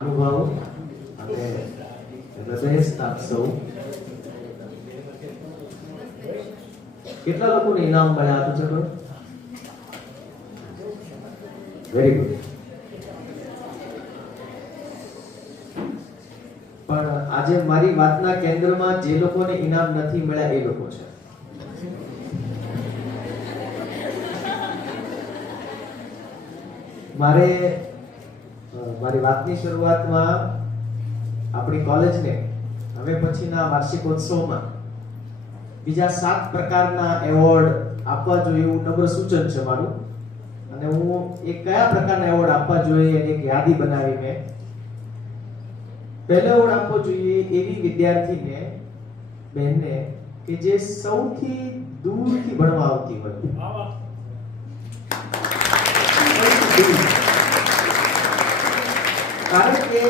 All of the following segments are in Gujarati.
અનુભવ અને હૃદયસ્થાપ સૌ કેટલા લોકોને ઇનામ મળ્યા હતું ચલો વેરી ગુડ પણ આજે મારી વાતના કેન્દ્રમાં જે લોકોને ઇનામ નથી મળ્યા એ લોકો છે મારી વાતની શરૂઆતમાં આપણી કોલેજને હવે પછીના વાર્ષિકોત્સવમાં બીજા 7 પ્રકારના એવોર્ડ આપવા જોઈએ એવું નમ્ર સૂચન છે મારું અને હું એ કયા પ્રકારના એવોર્ડ આપવા જોઈએ એની એક યાદી બનાવી મેં પહેલો એવોર્ડ આપવો જોઈએ એવી વિદ્યાર્થીને બહેનને કે જે સૌથી દૂરથી ભણવા આવતી હોય કારણ કે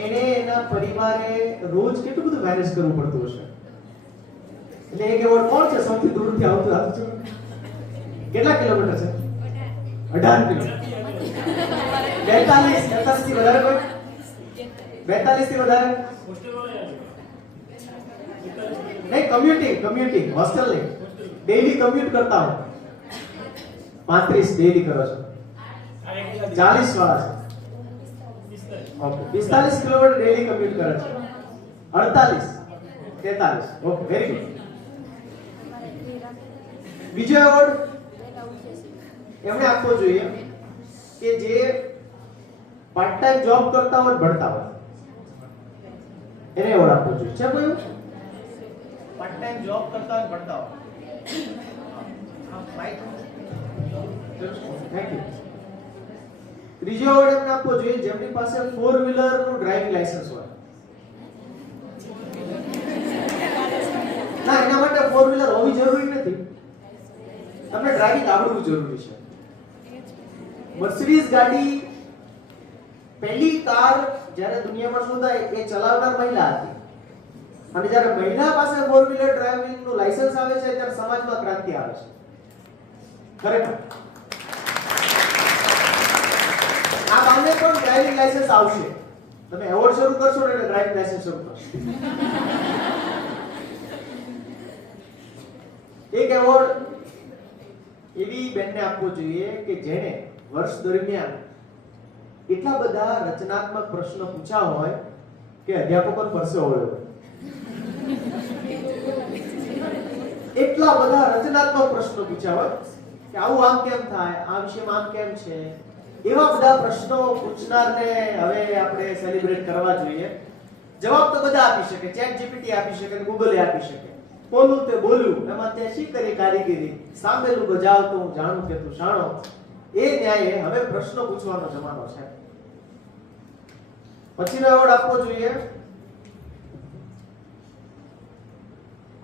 એને એના પરિવારે રોજ કેટલું બધું મેનેજ કરવું પડતું હશે એટલે એક એવોર્ડ કોણ છે સૌથી દૂરથી આવતું હતું છે કેટલા કિલોમીટર છે 18 કિલોમીટર 42 થી વધારે કોઈ 42 થી વધારે નહીં કમ્યુટિંગ હોસ્ટેલ નહીં ડેઈલી કમ્યુટ કરતા હો 35 ડેઈલી કરો છો 40 વાળા છે ઓકે 45 કિલોમીટર ડેઈલી કમ્યુટ કરે છે 48 43 ઓકે વેરી ગુડ બીજો એવોર્ડ એમણે આપવો જોઈએ કે જે પાર્ટ ટાઈમ જોબ કરતા હોય ભણતા હોય એને એવોર્ડ આપવો જોઈએ છે કોઈ પાર્ટ ટાઈમ જોબ કરતા હોય ભણતા હોય થેન્ક યુ ત્રીજો એવોર્ડ એમને આપવો જોઈએ જેમની પાસે 4 વ્હીલર નું ડ્રાઇવિંગ લાયસન્સ હોય ના એના માટે 4 વ્હીલર હોવી જરૂરી નથી તમને ડ્રાઇવિંગ આવડવું જરૂરી છે મર્સિડીઝ ગાડી પહેલી કાર જ્યારે દુનિયામાં શોધાઈ એ ચલાવનાર મહિલા હતી અને જ્યારે મહિલા પાસે 4 વ્હીલર ડ્રાઇવિંગ નું લાયસન્સ આવે છે ત્યારે સમાજમાં ક્રાંતિ આવે છે ખરેખર આ બાને પણ ડ્રાઇવિંગ લાયસન્સ આવશે તમે એવોર્ડ શરૂ કરશો ને એટલે ડ્રાઇવિંગ લાયસન્સ શરૂ કરશો એક એવોર્ડ એવી બેનને આપવો જોઈએ કે જેણે વર્ષ દરમિયાન એટલા બધા રચનાત્મક પ્રશ્નો પૂછ્યા હોય કે અધ્યાપકો પરસેવો વળ્યો એટલા બધા રચનાત્મક પ્રશ્નો પૂછ્યા હોય કે આવું આમ કેમ થાય આ વિષયમાં આમ કેમ છે એવા બધા પ્રશ્નો પૂછનારને હવે આપણે સેલિબ્રેટ કરવા જોઈએ જવાબ તો બધા આપી શકે ચેટ જીપીટી આપી શકે ગૂગલ આપી શકે બોલું તે બોલ્યું એમાં તે શી કરી કારીગરી સાંભળેલું બજાવતો હું જાણું કે તું શાણો એ ન્યાયે હવે પ્રશ્નો પૂછવાનો જમાનો છે પછીનો એવોર્ડ આપવો જોઈએ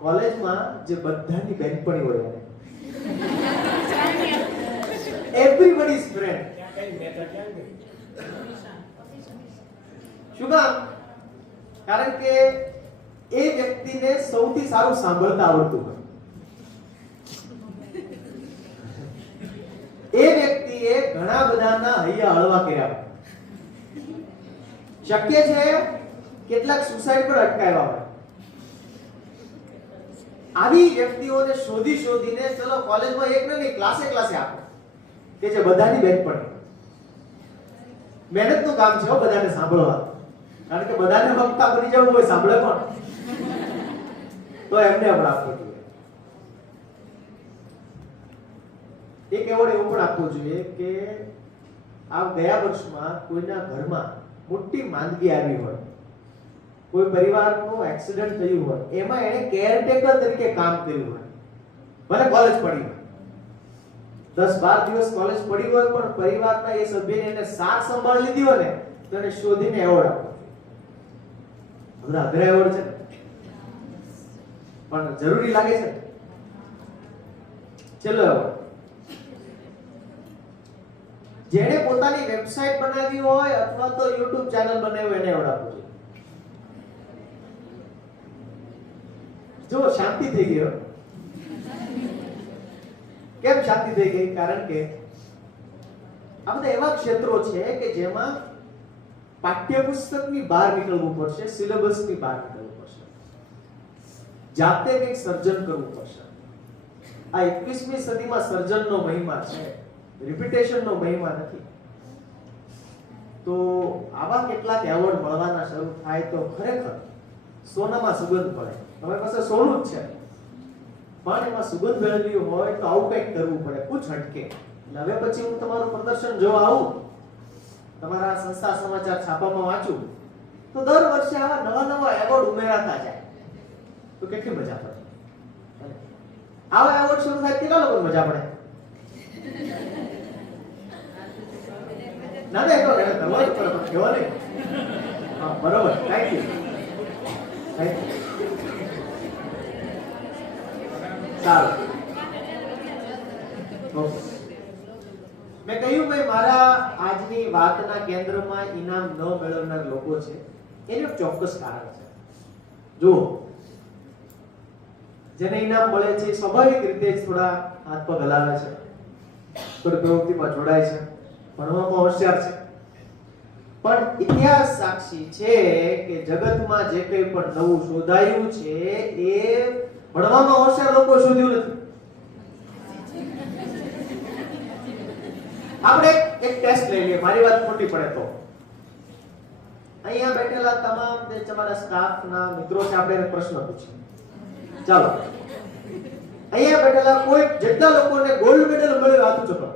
કોલેજમાં જે બધાની બેનપણી હોય એવરીબોડીઝ ફ્રેન્ડ શું કામ કારણ કે એ વ્યક્તિને સૌથી સારું સાંભળતા આવડતું હોય એ વ્યક્તિએ ઘણા બધાના હૈયા હળવા કર્યા શક્ય છે કેટલાક સુસાઇડ પર અટકાવ્યા હોય આવી વ્યક્તિઓને શોધીને ચલો કોલેજમાં એક નહીં ક્લાસે આપો કે જે બધાની બેનપણી મહેનતનું કામ છે બધાને સાંભળવા કારણ કે બધાને વક્તા બની જવું હોય સાંભળે પણ તો એમને એવોર્ડ આપવો જોઈએ એક એવોર્ડ એવો પણ આપવો જોઈએ કે આ ગયા વર્ષમાં કોઈના ઘરમાં મોટી માંદગી આવી હોય કોઈ પરિવારનું એક્સિડન્ટ થયું હોય એમાં એને કેરટેકર તરીકે કામ કર્યું હોય ભલે કોલેજ પડી હોય 10-12 દિવસ કોલેજ પડી હોય પણ પરિવારના એ સભ્યને એને સાથ સંભાળ લીધી હોય ને તો એને શોધીને એવોર્ડ આપવો બધા અઘરા એવોર્ડ છે પણ જરૂરી લાગે છે ચલો એવોર્ડ જેણે પોતાની વેબસાઈટ બનાવી હોય અથવા તો YouTube ચેનલ બનાવ્યું એને એવોર્ડ આપવો જોઈએ જો શાંતિ થઈ ગયો કેમ શાંતિ થઈ ગઈ કારણ કે આ બધા એવા ક્ષેત્રો છે કે જેમાં પાઠ્યપુસ્તકની બહાર નીકળવું પડશે, સિલેબસની બહાર નીકળવું પડશે, જાતે કંઈક સર્જન કરવું પડશે. આ 21મી સદીમાં સર્જનનો મહિમા છે, રિપીટેશનનો મહિમા નથી. તો આવા કેટલાક એવોર્ડ મળવાના શરૂ થાય તો ખરેખર સોનામાં સુગંધ પડે. તમારી પાસે સોનું જ છે પણ એમાં સુગંધ મેળવી હોય તો આવું કંઈક કરવું પડે, કુછ હટકે. એટલે હવે પછી હું તમારું પ્રદર્શન જોવા આવું, તમારા સંસ્થા સમાચાર છાપામાં વાંચું તો દર વર્ષે આવા નવા નવા એવોર્ડ ઉમેરાતા જાય તો કેટલી મજા પડે. આવા એવોર્ડ શરૂ થાય કેટલા લોકો મજા પડે? ના ના એટલો કરવા જ પડે, કેવો નહીં. હા બરોબર, થેન્ક યુ. સારું, મેં કહ્યું ભાઈ મારા આજની વાતના કેન્દ્રમાં ઇનામ ન મેળવનાર લોકો છે, એનું ચોક્કસ કારણ છે. જુઓ, જેને ઇનામ મળે છે સ્વાભાવિક રીતે જ થોડા હાથ પગ હલાવે છે, થોડી પ્રવૃત્તિમાં જોડાય છે, ભણવામાં હોશિયાર છે. પણ ઇતિહાસ સાક્ષી છે કે જગતમાં જે કંઈ પણ નવું શોધાયું છે એ ભણવામાં હોશિયાર લોકો શોધ્યું નથી. આપણે એક ટેસ્ટ લઈ લઈએ, મારી વાત ખોટી પડે તો. અહીંયા બેઠેલા તમામ જે તમારા સ્ટાફના મિત્રો છે, આપણે એને પ્રશ્ન પૂછીએ. ચાલો, અહીંયા બેઠેલા કોઈ જેટલા લોકોને ગોલ્ડ મેડલ મળ્યો હાથ ઊંચો કરો.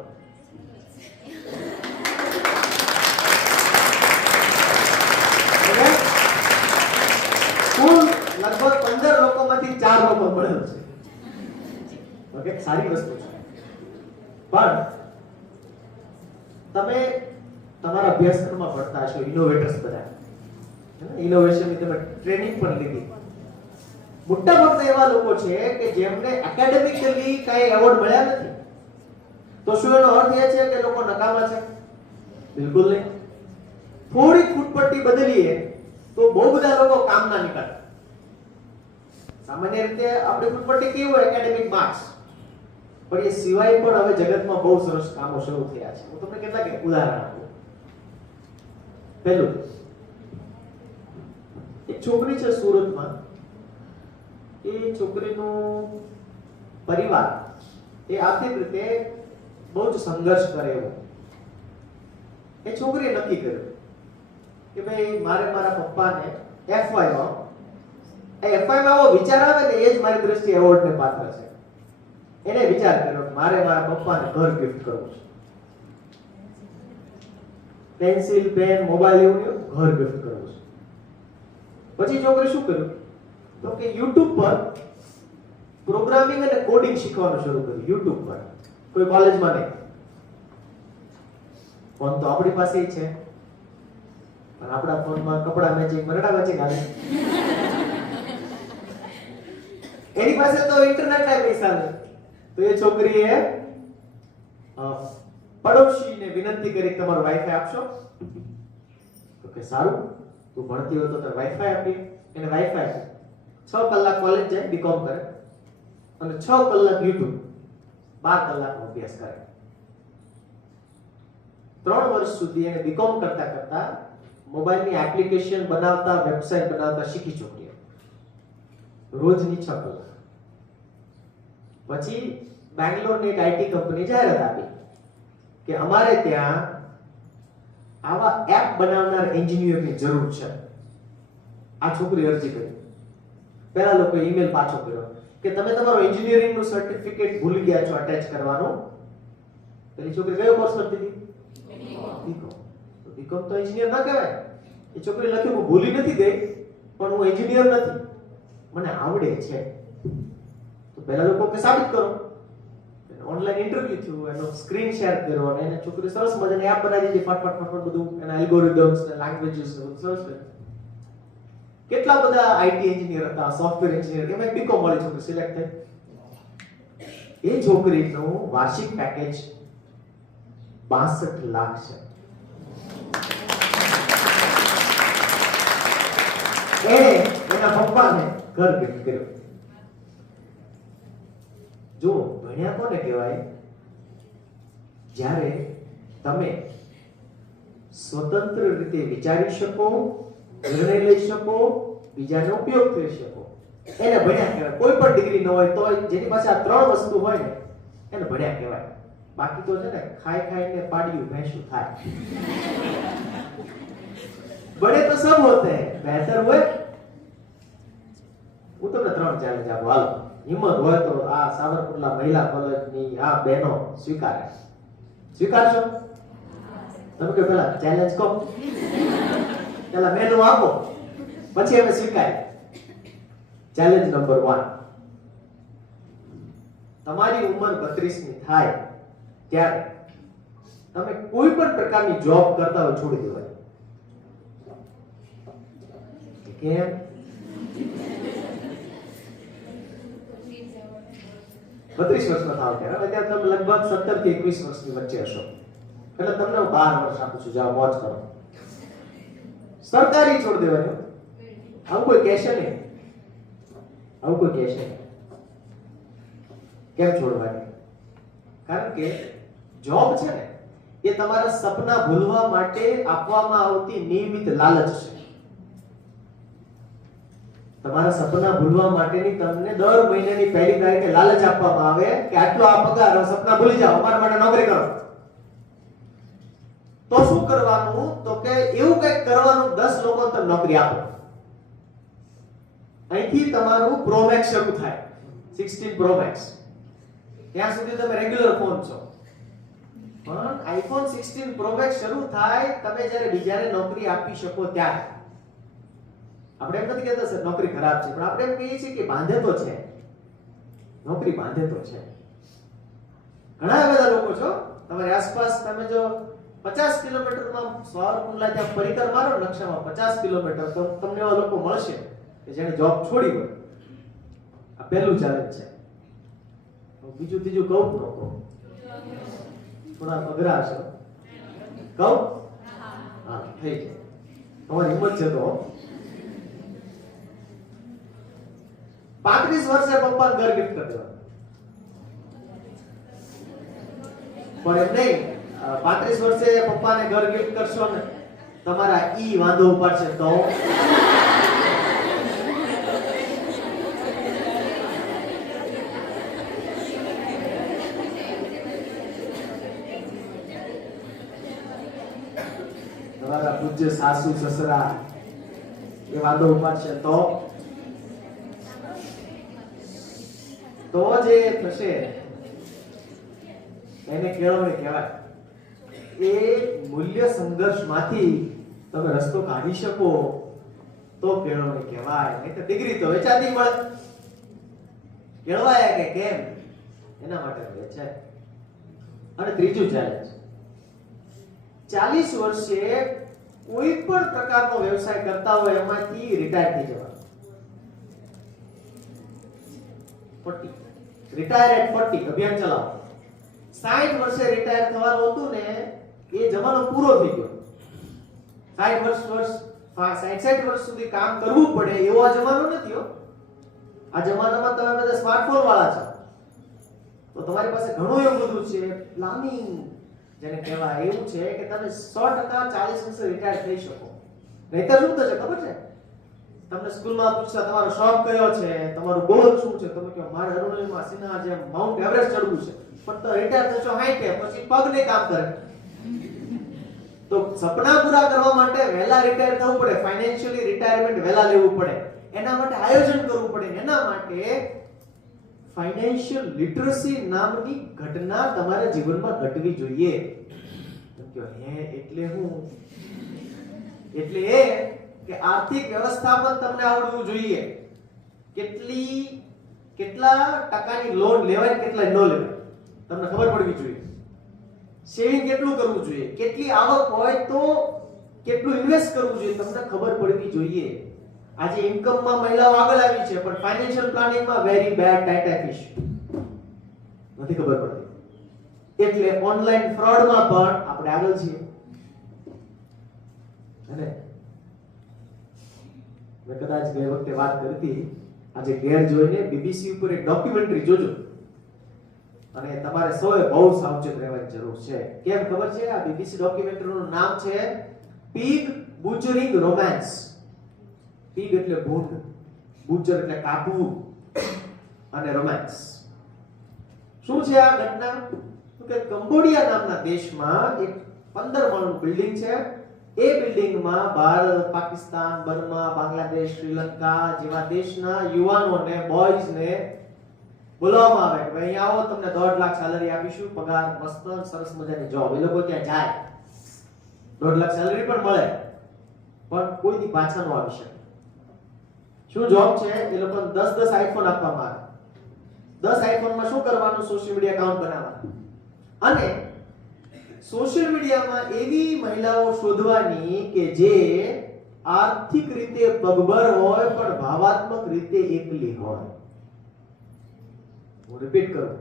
કુલ લગભગ 15 લોકોમાંથી 4 લોકો મળેલો છે. ઓકે, સારી વસ્તુ છે. પણ તમે તમારા અભ્યાસક્રમમાં ભણતા છો, ઇનોવેટર્સ બધા, ઇનોવેશનની તમે ટ્રેનિંગ પણ લીધી. મોટા ભાગના એવા લોકો છે કે જેમને એકેડેમિકલી કઈ એવોર્ડ મળ્યા નથી. તો શું એનો અર્થ એ છે કે લોકો નકામા છે? બિલકુલ નહીં. થોડી ફૂટપટ્ટી બદલીએ તો બહુ બધા લોકો કામના નીકળે. સામાન્ય રીતે આપણે ફૂટપટ્ટી કેવું હોય, એકેડેમિક માર્ક્સ, પણ એ સિવાય પણ હવે જગતમાં બહુ સરસ કામો શરૂ થયા છે. હું તમને કેટલાક ઉદાહરણ આપું. પહેલું, એક છોકરી છે સુરતમાં. એ છોકરીનું પરિવાર એ આર્થિક રીતે બહુ જ સંઘર્ષ કરે એવું. એ છોકરીએ નક્કી કર્યું કે ભાઈ મારે મારા પપ્પાને એફવાયમાં આવો વિચાર આવે ને એ જ મારી દ્રષ્ટિએ એવોર્ડને પાત્ર છે. એને વિચાર કર્યો કે મારે મારા પપ્પાને ઘર ગિફ્ટ કરવું છે. પેન્સિલ, પેન, મોબાઈલ એવું ઘર ગિફ્ટ કરવું છે. પછી છોકરી શું કર્યું તો કે YouTube પર પ્રોગ્રામિંગ અને કોડિંગ શીખવાનું શરૂ કર્યું. YouTube પર, કોઈ કોલેજમાં નહીં. ફોન તો આપણી પાસે જ છે, પણ આપણા ફોનમાં કપડા મેચિંગ, મરડા મેચિંગ હાલે. એની પાસે તો ઇન્ટરનેટના પૈસા નથી. તો એ છોકરીએ પડોશીને વિનંતી કરી તમારો વાઈફાઈ આપશો? તો કે સારું, તું ભણતી હોય તો તારે વાઈફાઈ આપીએ. એને વાઈફાઈ 6 કલાક કોલેજ જાય, બીકોમ કરે, અને 6 કલાક YouTube, 12 કલાકનો અભ્યાસ કરે. 3 વર્ષ સુધી એને બીકોમ કરતા કરતા મોબાઈલની એપ્લિકેશન બનાવતા, વેબસાઈટ બનાવતા શીખી છોકરીએ. રોજની 6 કલાક. પછી બેંગ્લોરની એક આઈટી કંપની જાહેરાત આપી કે અમારે ત્યાં આવા એપ બનાવનાર એન્જિનિયરની જરૂર છે. આ છોકરી અરજી કરી. પહેલા લોકો ઈમેલ પાછો કર્યો કે તમે તમારું એન્જિનિયરિંગનું સર્ટિફિકેટ ભૂલી ગયા છો અટેચ કરવાનું. પેલી છોકરી કયો કોર્સ કરતી હતી? બીકોમ. તો બીકોમ તો એન્જિનિયર ના કહેવાય. એ છોકરી લખ્યું હું ભૂલી નથી ગઈ, પણ હું એન્જિનિયર નથી, મને આવડે છે. તો પહેલા લોકો કે સાબિત કરો. ઓનલાઈન ઇન્ટરવ્યુ થયું, એનો સ્ક્રીન શેર કર્યો અને એને છોકરી સરસ મજાની એપ બનાવી દીધી. ફટફટ બધું એના એલ્ગોરિધમ્સ ને લેંગ્વેજીસ ને સરસ છે. કેટલા બધા આઈટી એન્જિનિયર હતા, સોફ્ટવેર એન્જિનિયર, એમાં બીકોમ વાળી છોકરી સિલેક્ટ થઈ. એ છોકરીનું વાર્ષિક પેકેજ 62 લાખ છે. એને એના પપ્પાને ઘર ગિફ્ટ કર્યું. જો ભણ્યા કોને કહેવાય? જ્યારે તમે સ્વતંત્ર રીતે વિચારી શકો, નિર્ણય લઈ શકો, બીજાને ઉપયોગ થઈ શકો, એને ભણ્યા કહેવાય. કોઈ પણ ડિગ્રી ન હોય તો જેની પાસે આ ત્રણ વસ્તુ હોય ને એને ભણ્યા કહેવાય. બાકી તો છે ને ખાઈ ખાઈને પાડ્યું ભેંસું થાય. बड़े तो सब होते हैं, बेहतर हुए. હું તમને ત્રણ ચેલેન્જ આપું, હાલો હિંમત હોય તો આ સાવરકુંડલા મહિલા કોલેજની આ બહેનો સ્વીકારશો? તમે કે પેલા ચેલેન્જ કહો, પેલા મેનુ આપો, પછી અમે સ્વીકારીએ. ચેલેન્જ નંબર 1, તમારી ઉંમર 32 ની થાય ત્યારે તમે કોઈ પણ પ્રકારની જોબ કરતા હોય છોડી દેવાય. કેમ? 32 વર્ષના થાવ ત્યારે અત્યારે તમે લગભગ 17 થી 21 વર્ષની વચ્ચે હશો, એટલે તમને હું 12 વર્ષ આપું છું, જાઓ મોજ કરો. સરકારી છોડી દેવાનું. આવું કોઈ કહેશે નહીં, આવું કોઈ કહેશે નહીં. કેમ છોડવાની? કારણ કે જોબ છે ને એ તમારા સપના ભૂલવા માટે આપવામાં આવતી નિયમિત લાલચ છે. તમારા સપના ભૂલવા માટેની તમને દર મહિનાની પહેલી તારીખે લાલચ આપવામાં આવે કે આટલો આ પગાર, સપના ભૂલી જાઓ, અમારા માટે નોકરી કરો. તો શું કરવાનું? તો કે એવું કંઈક કરવાનું, 10 લોકો તમને નોકરી આપો. અહીંથી તમારું પ્રો મેક્સ શરૂ થાય, 16 પ્રો મેક્સ. ત્યાં સુધી તમે રેગ્યુલર ફોન છો, પણ આઈફોન 16 પ્રો મેક્સ શરૂ થાય તમે જ્યારે બીજાને નોકરી આપી શકો ત્યારે. આપણે એમ નથી કહેતા સર નોકરી ખરાબ છે, પણ આપણે એમ કહીએ છીએ કે બાંધે તો છે, નોકરી બાંધે તો છે. ઘણા બધા લોકો છો તમારી આસપાસ, તમે જો 50 કિલોમીટરમાં સાવરકુંડલા ત્યાં પરિકર મારો નકશામાં 50 કિલોમીટર, તો તમને એવા લોકો મળશે કે જેને જોબ છોડી હોય. આ પહેલું ચેલેન્જ છે. બીજું ત્રીજું કહું ન કહું? થોડા અઘરા છે, કહું? હા, થઈ જાય. તમારી હિંમત છે તો 35 વર્ષે પપ્પાને ઘર ગિફ્ટ કરી દેવાનું. પણ એમ નહીં, 35 વર્ષે પપ્પાને ઘર ગિફ્ટ કરશો ને, તમારા ઈ વાંધો ઉપાડશે તો તમારા પૂજ્ય સાસુ સસરા એ વાંધો ઉપાડશે તો જે થશે એને કેળવણી કહેવાય. એ મૂલ્ય સંઘર્ષમાંથી તમે રસ્તો કાઢી શકો તો કેળવણી કહેવાય. નહીં તો ડિગ્રી તો વેચાતી મળે, કેળવાય કે કેમ એના માટે વેચાય. અને ત્રીજું ચેલેન્જ, 40 વર્ષે કોઈ પણ પ્રકારનો વ્યવસાય કરતા હોય એમાંથી રિટાયર થઈ જવાનું. 40 રિટાયર એટ 40 અભિયાન ચલાવો. 60 વર્ષે રિટાયર થવાનું હતું ને, એ જમાનો પૂરો થઈ ગયો. 60 વર્ષ સુધી કામ કરવું પડે એવો આ જમાનો નથી હો. આ જમાનામાં તમે બધા સ્માર્ટફોન વાળા છો, તો તમારી પાસે ઘણું એવું બધું છે. પ્લાનિંગ જેને કહેવાય એવું છે કે તમે 100% 40 વર્ષે રિટાયર થઈ શકો. નહીતર શું થશે ખબર છે? તમને સ્કૂલમાં પૂછતા તમારો શોખ કયો છે, તમારું ગોલ શું છે, તમે કહો મારે અરુણિમા સિન્હા જેમ માઉન્ટ એવરેસ્ટ ચડવું છે. પણ તો રિટાયર થશો 60 પછી પગ નહીં કામ કરે. તો સપના પૂરા કરવા માટે વહેલા રિટાયર થવું પડે, ફાઇનાન્શિયલી રિટાયરમેન્ટ વહેલા લેવું પડે, એના માટે આયોજન કરવું પડે. એના માટે ફાઇનાન્શિયલ લિટરસી નામની ઘટના તમારા જીવનમાં ઘટવી જોઈએ. એટલે હું એટલે એ કે આર્થિક વ્યવસ્થાપન તમને આવડવું જોઈએ. કેટલા ટકાની લોન લેવાય, કેટલા ન લેવાય તમને ખબર પડવી જોઈએ. સેવિંગ કેટલું કરવું જોઈએ, કેટલી આવક હોય તો કેટલું ઇન્વેસ્ટ કરવું જોઈએ તમને ખબર પડવી જોઈએ. આજે ઇન્કમમાં મહિલાઓ આગળ આવી છે, પણ ફાઇનાન્શિયલ પ્લાનિંગમાં વેરી બેડ ટાટા ફિશ નથી ખબર પડતી. એટલે ઓનલાઈન ફ્રોડમાં પણ આપણે આગળ છીએ. અને મેં કદાચ ગઈ વખતે વાત કરી હતી, આજે ઘેર જોઈને બીબીસી ઉપર એક ડોક્યુમેન્ટરી જોજો. અને તમારે સૌએ બહુ સાવચેત રહેવાની જરૂર છે. કેમ ખબર છે? આ બીબીસી ડોક્યુમેન્ટરીનું નામ છે પીગ બુચરિંગ રોમાન્સ. પીગ એટલે ભૂંડ, બુચર એટલે કાપવું અને રોમાન્સ. શું છે આ ઘટના? તો કે કંબોડિયા નામના દેશમાં એક 15 માળનું બિલ્ડિંગ છે. એ બિલ્ડિંગમાં ભારત, પાકિસ્તાન, બર્મા, બાંગ્લાદેશ, શ્રીલંકા જેવા દેશના યુવાનોને, બોયઝને બોલાવવામાં આવે કે ભાઈ આવો, તમને 1.5 લાખ સેલરી આપીશું, પગાર મસ્ત, સરસ મજાની જોબ. એ લોકો ત્યાં જાય, 1.5 લાખ સેલરી પણ મળે, પણ કોઈ દી પાછા ન આવી શકે. શું જોબ છે? એ લોકોને 10 આઈફોન આપવામાં આવે. 10 આઈફોનમાં શું કરવાનું? સોશિયલ મીડિયા એકાઉન્ટ બનાવવાનું. અને સોશિયલ મીડિયામાં એવી મહિલાઓ શોધવાની કે જે આર્થિક રીતે પગભર હોય પણ ભાવાત્મક રીતે એકલી હોય. હું રિપીટ કરું,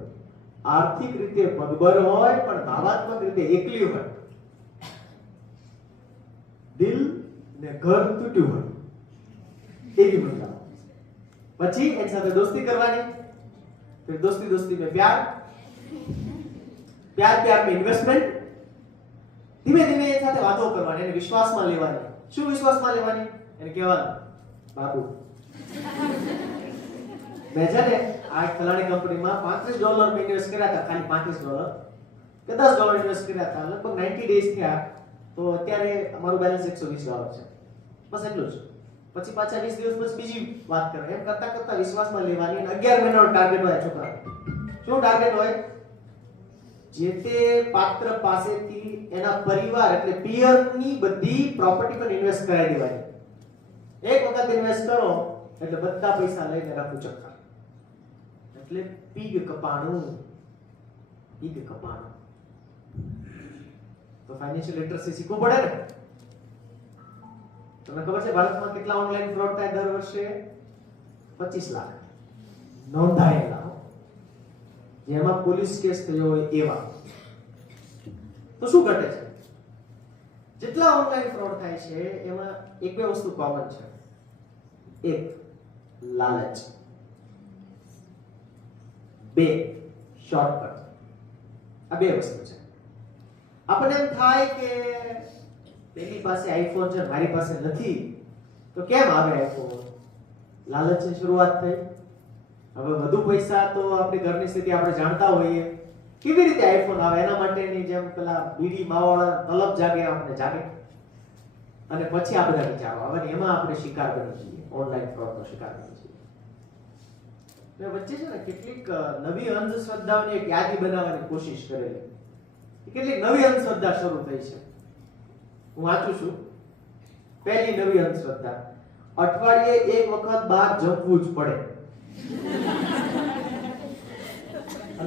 આર્થિક રીતે પગભર હોય પણ ભાવાત્મક રીતે એકલી હોય, દિલ ને ઘર તૂટ્યું હોય, એવી મહિલાઓ. પછી એની સાથે દોસ્તી કરવાની, फिर दोस्ती दोस्ती में प्यार, प्यार प्यार में इन्वेस्टमेंट. ધીમે ધીમે એની સાથે વાતો કરવાની, એને વિશ્વાસમાં લેવાની. શું વિશ્વાસમાં લેવાની? એને કહેવાનું, બાબુ મેં છે ને આ ફલાણી કંપનીમાં $35 મેં ઇન્વેસ્ટ કર્યા હતા, ખાલી $35 કે $10 ઇન્વેસ્ટ કર્યા હતા, લગભગ 90 ડેઝ થયા, તો અત્યારે અમારું બેલેન્સ $120 છે, બસ એટલું જ. પછી પાછા 20 દિવસ પછી બીજી વાત કરે. એમ કરતા કરતા વિશ્વાસમાં લેવાની. અને 11 મહિનાનો ટાર્ગેટ હોય છોકરા. શું ટાર્ગેટ હોય? જે તે પાત્ર પાસેથી એના પરિવાર એટલે પિયરની બધી પ્રોપર્ટી પર ઇન્વેસ્ટ કરાવી દેવાની. એક વખત ઇન્વેસ્ટ કરો એટલે બધા પૈસા લઈને રાખું ચક્કર. એટલે પીગ કપાણું, પીગ કપાણું. તો ફાઇનાન્શિયલ લિટરસી શીખવું પડે ને. તમને ખબર છે ભારતમાં કેટલા ઓનલાઈન ફ્રોડ થાય દર વર્ષે? 25 લાખ નોંધાયેલા, જેમાં પોલીસ કેસ થયો હોય એવા. તો શું ઘટે છે? જેટલા ઓનલાઈન ફ્રોડ થાય છે એમાં એક બે વસ્તુ કોમન છે. એક, લાલચ. 2, શોર્ટકટ. આ બે વસ્તુ છે. આપણને એમ થાય કે તેની પાસે આઈફોન છે, મારી પાસે નથી, તો કેમ આવે આઈફોન? લાલચની શરૂઆત થઈ. હવે વધુ પૈસા તો આપણી ઘરની સ્થિતિ આપણે જાણતા હોઈએ, કેવી રીતે આઈફોન આવે એના માટેની જેમ પેલા બીડી માવાળા તલબ જાગે, આપણે જાગે. અને પછી આ બધા વિચારો આવે ને એમાં આપણે શિકાર બની જઈએ, ઓનલાઈન ફ્રોડનો શિકાર બની જઈએ. વચ્ચે છે ને કેટલીક નવી અંધશ્રદ્ધાઓની એક યાદી બનાવવાની કોશિશ કરેલી. કેટલીક નવી અંધશ્રદ્ધા શરૂ થઈ છે. હું વાંચું છું. પહેલી નવી અંધશ્રદ્ધા, અઠવાડિયે એક વખત બહાર જમવું જ પડે.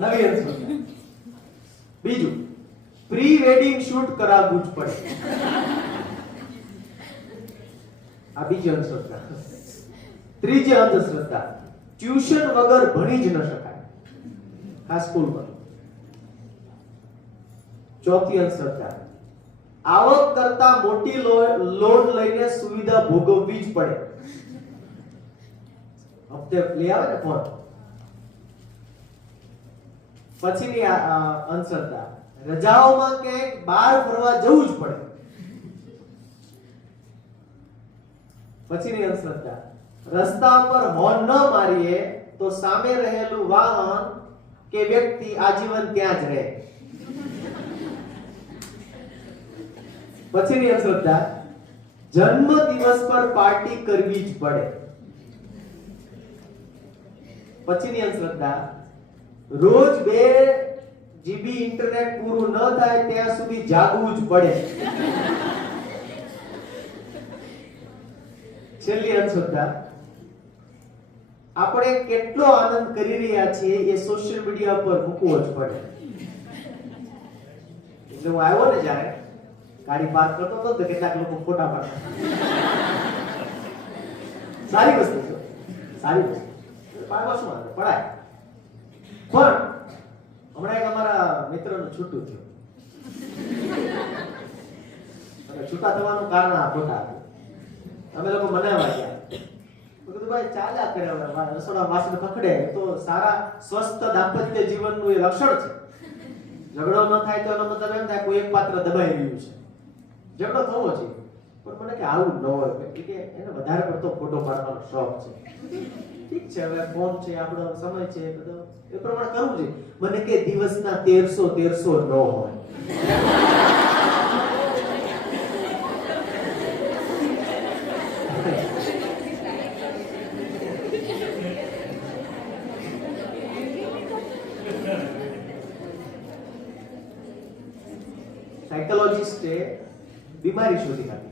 નવી અંધશ્રદ્ધા. બીજું, પ્રી વેડિંગ શૂટ કરાવવું જ પડે. આ બીજી અંધશ્રદ્ધા. ત્રીજી અંધશ્રદ્ધા, ટ્યુશન વગર ભણી જ ન શકાય, ખાસ સ્કૂલમાં. ચોથી અંધશ્રદ્ધા, આવક કરતા મોટી લોન લઈને સુવિધા ભોગવવી જ પડે. હપ્તે લઈ આવે ને ફોન. પછીની અંધશ્રદ્ધા, રજાઓમાં ક્યાંક બહાર ફરવા જવું જ પડે. પછીની અંધશ્રદ્ધા, રસ્તા પર હોર્ન ન મારીએ તો સામે રહેલું વાહન કે વ્યક્તિ આજીવન ત્યાં જ રહે. પછીની અંધશ્રદ્ધા, જન્મ દિવસ પર પાર્ટી કરવી જ પડે. પછીની અંધશ્રદ્ધા, રોજ 2 GB ઇન્ટરનેટ પૂરું ન થાય ત્યાં સુધી જાગવું જ પડે. છેલ્લી અંધશ્રદ્ધા, આપણે કેટલો આનંદ કરી રહ્યા છીએ એ સોશિયલ મીડિયા પર મૂકવો જ પડે. એટલે હું આવ્યો ને જ્યારે ગાડી પાર્ક કરતો હતો તો કેટલાક લોકો ફોટા પાડતા. સારી વસ્તુ છે, સારી વસ્તુ. પાડવા શું વાંધો, પડાય. પણ હમણાં એક અમારા મિત્રનું છૂટું થયું. અને છૂટા થવાનું કારણ આ ફોટા હતું. અમે લોકો મનાવવા ગયા. કીધું ભાઈ ચાલ્યા કરે, હવે રસોડા વાસણ પકડે તો સારા સ્વસ્થ દાંપત્ય જીવનનું એ લક્ષણ છે. ઝઘડો ન થાય તો એનો મતલબ એમ થાય કોઈ એક પાત્ર દબાઈ રહ્યું છે. ઝઘડો થવો છે, પણ મને કે આવું ન હોય, કે એને વધારે પડતો ફોટો પાડવાનો શોખ છે. ઠીક છે, હવે ફોન છે, આપણો સમય છે, બધો એ પ્રમાણે કરવું છે. મને કે દિવસના 1300 ન હોય. સાયકોલોજીસ્ટે બીમારી શોધી કાઢી.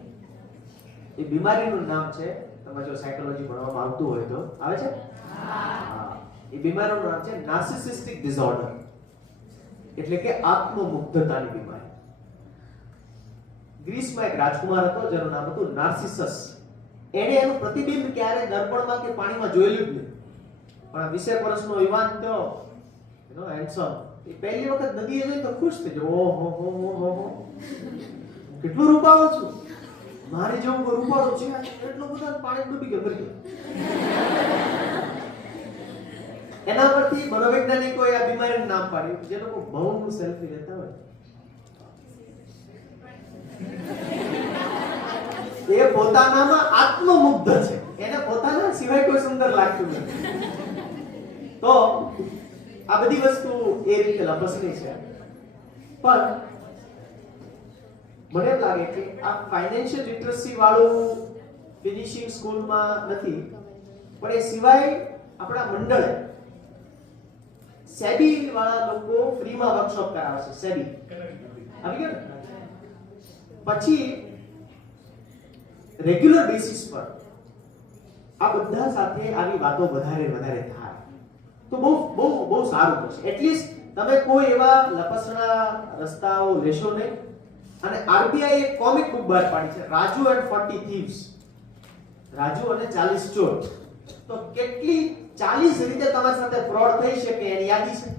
એ બીમારીનું નામ છે, તમે જો સાયકોલોજી ભણવામાં આવતું હોય તો આવે છે. હા, એ બીમારીનું નામ છે નાર્સિસિસ્ટિક ડિસઓર્ડર, એટલે કે આત્મમુગ્ધતાની બીમારી. ગ્રીસમાં એક રાજકુમાર હતો જેનું નામ હતું નાર્સિસસ. એણે એનું પ્રતિબિંબ ક્યારે દર્પણમાં કે પાણીમાં જોયેલું જ નહીં, પણ 20 વર્ષનો યુવાન થયો, હેન્ડસમ, એ પહેલી વખત નદીએ જઈને તો ખુશ થઈ ગયો. ઓહો હો હો હો, કેટલો રૂપાળો છું, મારી જેવું રૂપાળો છે, એટલો બધો પાણી ડૂબી ગયો, મરી ગયો. એના પરથી મનોવૈજ્ઞાનિકોએ આ બીમારીનું નામ પાડ્યું. જે લોકો બહુ સેલ્ફી લેતા હોય એ પોતાનામાં આત્મમુગ્ધ છે, એને પોતાના સિવાય કોઈ સુંદર લાગતું નથી. તો આ બધી વસ્તુ એ રીતે લપસણી છે. પણ મને એમ લાગે કે આ ફાઇનાન્શિયલ લિટરસી વાળું ફિનિશિંગ સ્કૂલમાં નથી, પણ એ સિવાય આપણા મંડળે સેબી વાળા લોકો ફ્રીમાં વર્કશોપ કરાવે છે. સેબી આવી ગયો ને, પછી રેગ્યુલર બેસિસ પર આ બધા સાથે આવી વાતો વધારે થાય તો બહુ સારું પડશે. એટલીસ્ટ તમે કોઈ એવા લપસણા રસ્તાઓ લેશો નહીં. અને આરબીઆઈ એક કોમિક બુક બહાર પાડી છે, રાજુ એન્ડ 40 થીવ્સ, રાજુ અને 40 ચોર. તો કેટલી 40 રીતે તમારી સાથે ફ્રોડ થઈ શકે એની યાદી છે.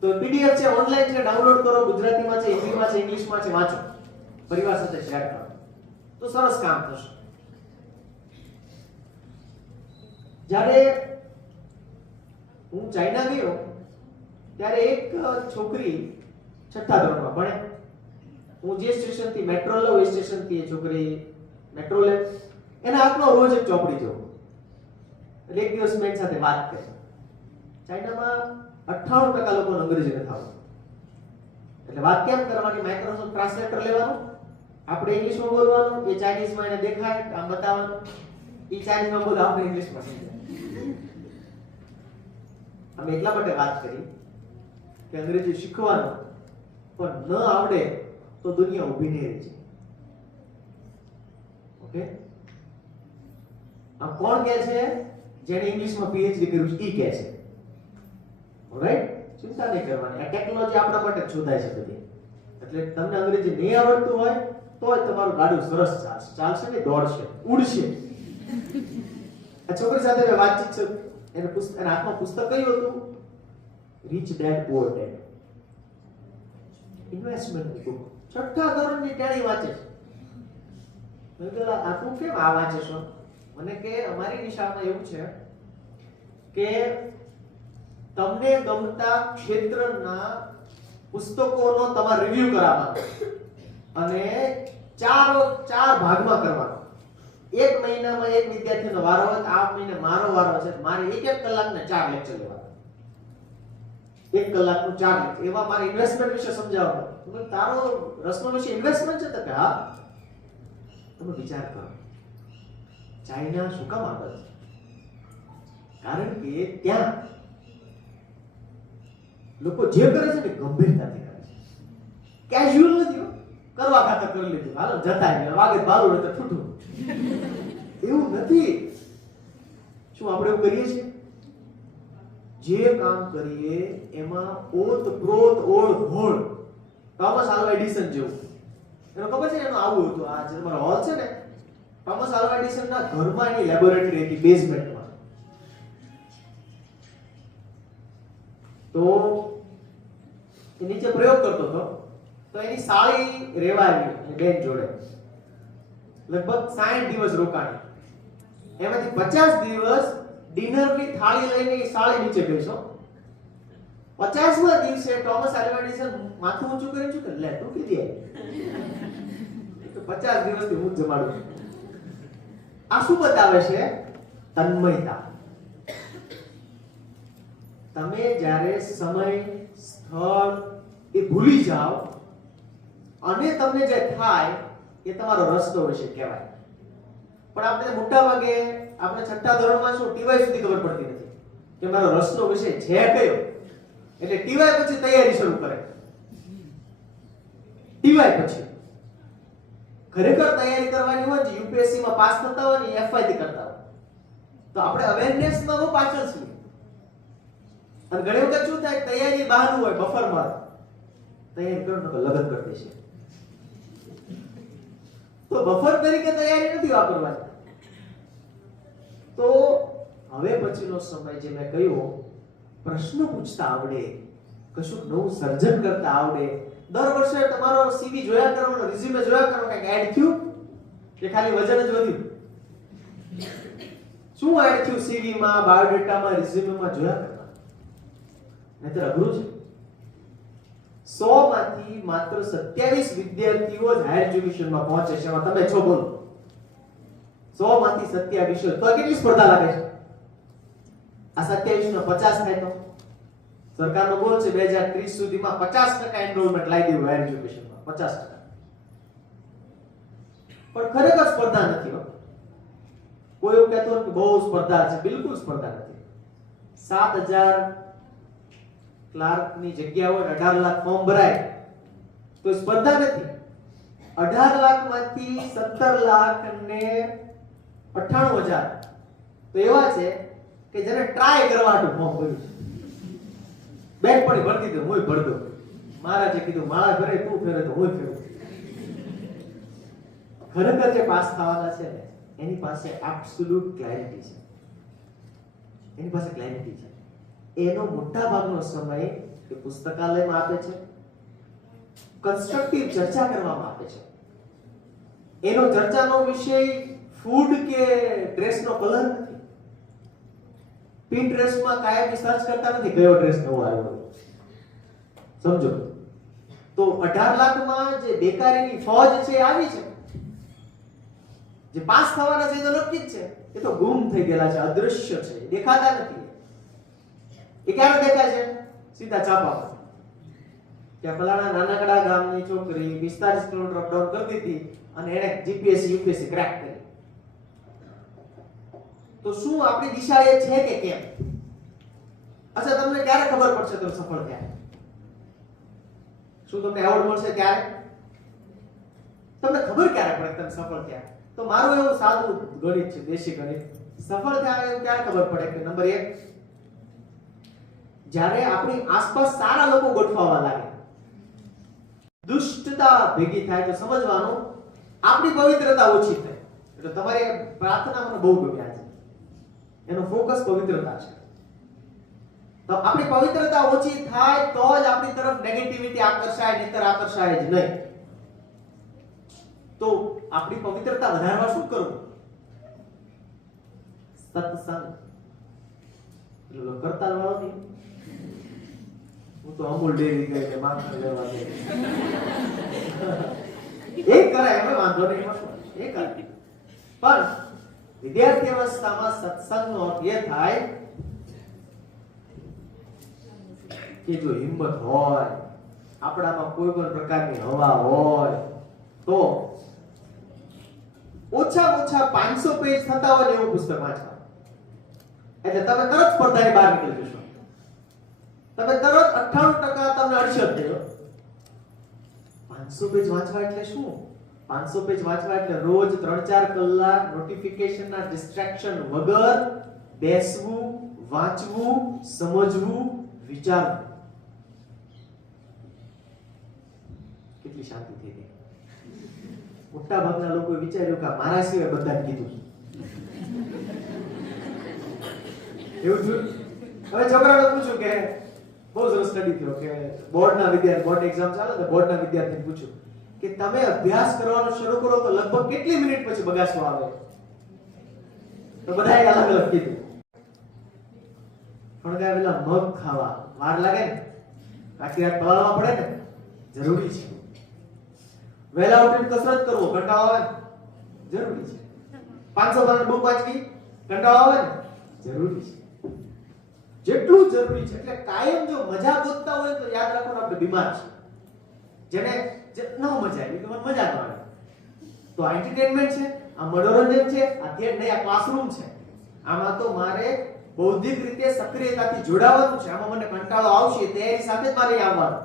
તો પીડીએફ છે, ઓનલાઈન છે, ડાઉનલોડ કરો, ગુજરાતીમાં છે, હિન્દીમાં છે, ઇંગ્લિશમાં છે, વાંચો, પરિવાર સાથે શેર કરો તો સરસ કામ થશે. જ્યારે હું ચાઇના ગયો ત્યારે એક છોકરી 6થા ધોરણમાં ભણે. હું જે સ્ટેશનથી મેટ્રો લઉં એ સ્ટેશનથી એ છોકરી મેટ્રો લે. એના હાથમાં રોજ એક ચોપડી જોઉં. એટલે એક દિવસ મેં સાથે વાત કરી. ચાઇનામાં 98% લોકોને અંગ્રેજી નથી આવડતું. એટલે વાત કેમ કરવાની? માઇક્રોસોફ્ટ ટ્રાન્સલેટર લેવાનું, આપણે ઇંગ્લિશમાં બોલવાનું, એ ચાઇનીઝમાં એને દેખાય આમ બતાવવાનું, એ ચાઇનીઝમાં બોલે, આપણે ઇંગ્લિશમાં સમજાય. અમે એટલા માટે વાત કરી કે અંગ્રેજી શીખવાનું, પણ ન આવડે તો દુનિયા ઊભી નહીં રહી જાય. ઓકે, આ કોણ કહે છે? જેણે ઇંગ્લિશમાં પીએચડી કર્યું છે, ઈ કહે છે. ઓલરાઈટ, ચિંતા નહીં કરવાની. આ ટેકનોલોજી આપણા માટે શોધાય છે બધી. એટલે તમને અંગ્રેજી નહીં આવડતું હોય તોય તમારું ગાડું સરસ ચાલશે ને, દોડશે, ઉડશે. આ છોકરી સાથે મેં વાતચીત છે, એના હાથમાં પુસ્તક કયું હતું? Rich dad poor dad, investment book. 6થા ધોરણની ટેણી વાંચે છે. મેં કીધું આ તું કેમ આ વાંચે છો? મને કે અમારી નિશાળમાં એવું છે કે તમને ગમતા ક્ષેત્રના પુસ્તકોનો તમારે રિવ્યુ કરાવવાનો અને ચાર ભાગમાં કરવાનો. એક મહિનામાં એક વિદ્યાર્થીનો વારો હોય, આ મહિને મારો વારો છે, મારે 1 કલાકના 4 લેક્ચર લેવાના. 1 કલાકનું 4 લેક્ચર. એવા મારે ઇન્વેસ્ટમેન્ટ વિશે સમજાવવાનું. તો તારો રસનો વિશે ઇન્વેસ્ટમેન્ટ છે? તો કે હા. તમે વિચાર કરો, ચાઇના શું કામ આગળ છે? કારણ કે ત્યાં લોકો જે કરે છે ને ગંભીરતાથી કરે છે. કેઝ્યુઅલ નથી, કરવા ખાતર કરી લીધું, હાલો જતા રહ્યા, વાગે બારું એટલે છૂટું. એવું નથી. શું આપણે એવું કરીએ છીએ? જે કામ કરીએ એમાં ઓત પ્રોત ઓળ ઘોળ, ટોમસ આલ્વા એડિસન જેવું. એનો ખબર છે એનું આવું હતું. આ જે તમારો હોલ છે ને, ટોમસ આલ્વા એડિસનના ઘરમાં એની લેબોરેટરી હતી, બેઝમેન્ટમાં. તો એ નીચે પ્રયોગ કરતો હતો, તો એની સાળી રહેવા આવી એની બેન જોડે. લગભગ 60 દિવસ રોકાણી. એમાંથી 50 દિવસ ડિનરની થાળી લઈને એ સાળી નીચે બેસો. 50મા દિવસે ટોમસ આલ્વા એડિસન માથું ઊંચું કરીને શું લે તું કીધી તો 50 દિવસથી હું જ જમાડું છું. આ શું બતાવે છે? તન્મયતા. તમે જ્યારે સમય સ્થળ એ ભૂલી જાઓ અને તમને જે થાય એ તમારો રસ્તો વિશે કહેવાય. પણ આપણે મોટા ભાગે આપણે છઠ્ઠા ધોરણમાં શું ટીવાય સુધી ખબર પડતી નથી કે મારો રસ્તો વિશે છે કયો. એટલે ટીવાય પછી તૈયારી શરૂ કરે. ટીવાય પછી ખરેખર તૈયારી કરવાની હોય જે યુપીએસસી માં પાસ થતા હોય ને એફવાય થી કરતા હોય તો આપણે અવેરનેસ માં બહુ પાછળ છીએ. અને ઘણી વખત શું થાય તૈયારી બહાનું હોય બફર માં તૈયારી કરો તો લગન કરી દેશે. તો બફર તરીકે તૈયારી નથી વાપરવાની. તો હવે પછીનો સમય જે મેં કહ્યું પ્રશ્ન પૂછતા આવડે, કશું નવું સર્જન કરતા આવડે. દર વર્ષે તમારો સીવી જોયા કરવાનો, રિઝ્યુમે જોયા કરવાનો, કંઈક એડ થયું કે ખાલી વજન જ વધ્યું? શું એડ થયું સીવી માં, બાયોડેટામાં, રિઝ્યુમેમાં જોયા કરવાનું. નહીતર અઘરું છે. 100 માંથી માત્ર 27 વિદ્યાર્થીઓ જ હાયર એજ્યુકેશનમાં પહોંચે છે. એમાં તમે છો બોલો 100 માંથી 27. તો કેટલી સ્પર્ધા લાગે છે? આ 27 નો 50 થાય તો સરકારનો ગોલ છે 2030 સુધીમાં 50% એનરોલમેન્ટ લાવી દેવું હાયર એજ્યુકેશનમાં. 50%. પણ ખરેખર સ્પર્ધા નથી હો. કોઈ એવું કહેતો કે બહુ સ્પર્ધા છે. બિલકુલ સ્પર્ધા નથી. 7000 ક્લાર્કની જગ્યા હોય 18 લાખ ફોર્મ ભરાય તો સ્પર્ધા નથી. 18 લાખમાંથી 17 લાખ અને 98000 તો એવા છે કે જેને ટ્રાય કરવા માટે ફોર્મ ભર્યું છે. બેંક પણ ભરતી દો, હું ભર દઉં. મહારાજે કીધું માળા ફેરે તું ફેરે તો હું ફેરું. ખરેખર જે પાસ થવાના છે ને એની પાસે એબ્સોલ્યુટ ક્લેરિટી છે. એની પાસે ક્લેરિટી છે. એનો મોટા ભાગનો સમય એ પુસ્તકાલયમાં આપે છે, કન્સ્ટ્રક્ટિવ ચર્ચા કરવામાં આપે છે. એનો ચર્ચાનો વિષય ફૂડ કે ડ્રેસનો કલર નથી. પિન્ટરેસ્ટમાં કાયમી સર્ચ કરતા નથી કયો ડ્રેસ નવો આવ્યો. સમજો તો 18 લાખમાં જે બેકારીની ફોજ છે આવી છે. જે પાસ થવાના છે એ તો નક્કી જ છે. એ તો ગુમ થઈ ગયેલા છે, અદૃશ્ય છે, દેખાતા નથી. એ ક્યારે દેખાય છે? સીધા છાપા કે ફલાણા નાનકડા ગામની છોકરી 45 કિલોમીટર અપડાઉન કરતી હતી અને એણે જીપીએસસી યુપીએસસી ક્રેક કરી. તો શું આપણી દિશા એ છે કે કેમ? અચ્છા, તમને ક્યારે ખબર પડશે તમે સફળ થયા? શું તમને એવોર્ડ મળશે ક્યારે? તમને ખબર ક્યારે પડે તમે સફળ થયા? તો મારું એવું સાદું ગણિત છે, દેશી ગણિત. સફળ થયા એવું ક્યારે ખબર પડે કે નંબર 1 જ્યારે આપણી આસપાસ સારા લોકો ગોઠવાવા લાગે, દુષ્ટતા ભેગી થાય તો સમજવાનું આપણી પવિત્રતા ઓછી થાય. એટલે તમારી પ્રાર્થના મને બહુ ગમ્યા છે. એનો ફોકસ પવિત્રતા છે. તો આપણી પવિત્રતા ઓછી થાય તો જ આપણી તરફ નેગેટિવિટી આકર્ષાય, નહીતર આકર્ષાય જ નહીં. તો આપણી પવિત્રતા વધારવા શું કરવું? સત્સંગ. એટલે કરતાલ વાળો નહીં. હું તો અમૂલ ડેરી ગઈ કે માખણ લેવા ગઈ. એ કરાય, એમાં વાંધો નહીં. એ કરાય. પણ વિદ્યાર્થી અવસ્થામાં સત્સંગનો અર્થ એ થાય કે જો હિંમત હોય, આપણામાં કોઈ પણ પ્રકારની હવા હોય તો ઓછામાં ઓછા 500 પેજ થતા હોય એવું પુસ્તક વાંચવા. એટલે તમે તરત સ્પર્ધાની બહાર નીકળી જશો. તમે તરત 98% તમને અડચણ થયો. 500 પેજ વાંચવા એટલે શું? 500 પેજ વાંચવા એટલે રોજ 3-4 કલાક નોટિફિકેશનના ડિસ્ટ્રેક્શન વગર બેસવું, વાંચવું, સમજવું, વિચારવું. કેટલી શાંતિ થઈ ગઈ. મોટા ભાગના લોકોએ વિચાર્યું કે મારા સિવાય બધાને કીધું. એવું થયું. હવે છોકરાઓને પૂછ્યું કે બહુ સરસ સ્ટડી થયો કે બોર્ડના વિદ્યાર્થી, બોર્ડ એક્ઝામ ચાલે તો બોર્ડના વિદ્યાર્થીને પૂછ્યું કે તમે અભ્યાસ કરવાનું શરૂ કરો તો લગભગ કેટલી મિનિટ પછી બગાસો આવે? તો બધાએ અલગ અલગ કીધું. ફણગાવેલા મગ ખાવા વાર લાગે ને, આખી રાત પલાળવા પડે ને, જરૂરી છે. વહેલા ઉઠીને કસરત કરવો કંટાળો આવે ને? જરૂરી છે. 500 પાનાની બુક વાંચવી કંટાળો આવે ને? જરૂરી છે. જેટલું જરૂરી છે. એટલે કાયમ જો મજા ગોતતા હોય તો યાદ રાખો આપણે બીમાર છે. જેને ન મજા આવી તો મજા ન આવે. તો આ એન્ટરટેનમેન્ટ છે, આ મનોરંજન છે, આ ધ્યાન નહીં, આ ક્લાસરૂમ છે. આમાં તો મારે બૌદ્ધિક રીતે સક્રિયતાથી જોડાવાનું છે. આમાં મને કંટાળો આવશે તૈયારી સાથે જ મારે આવવાનું.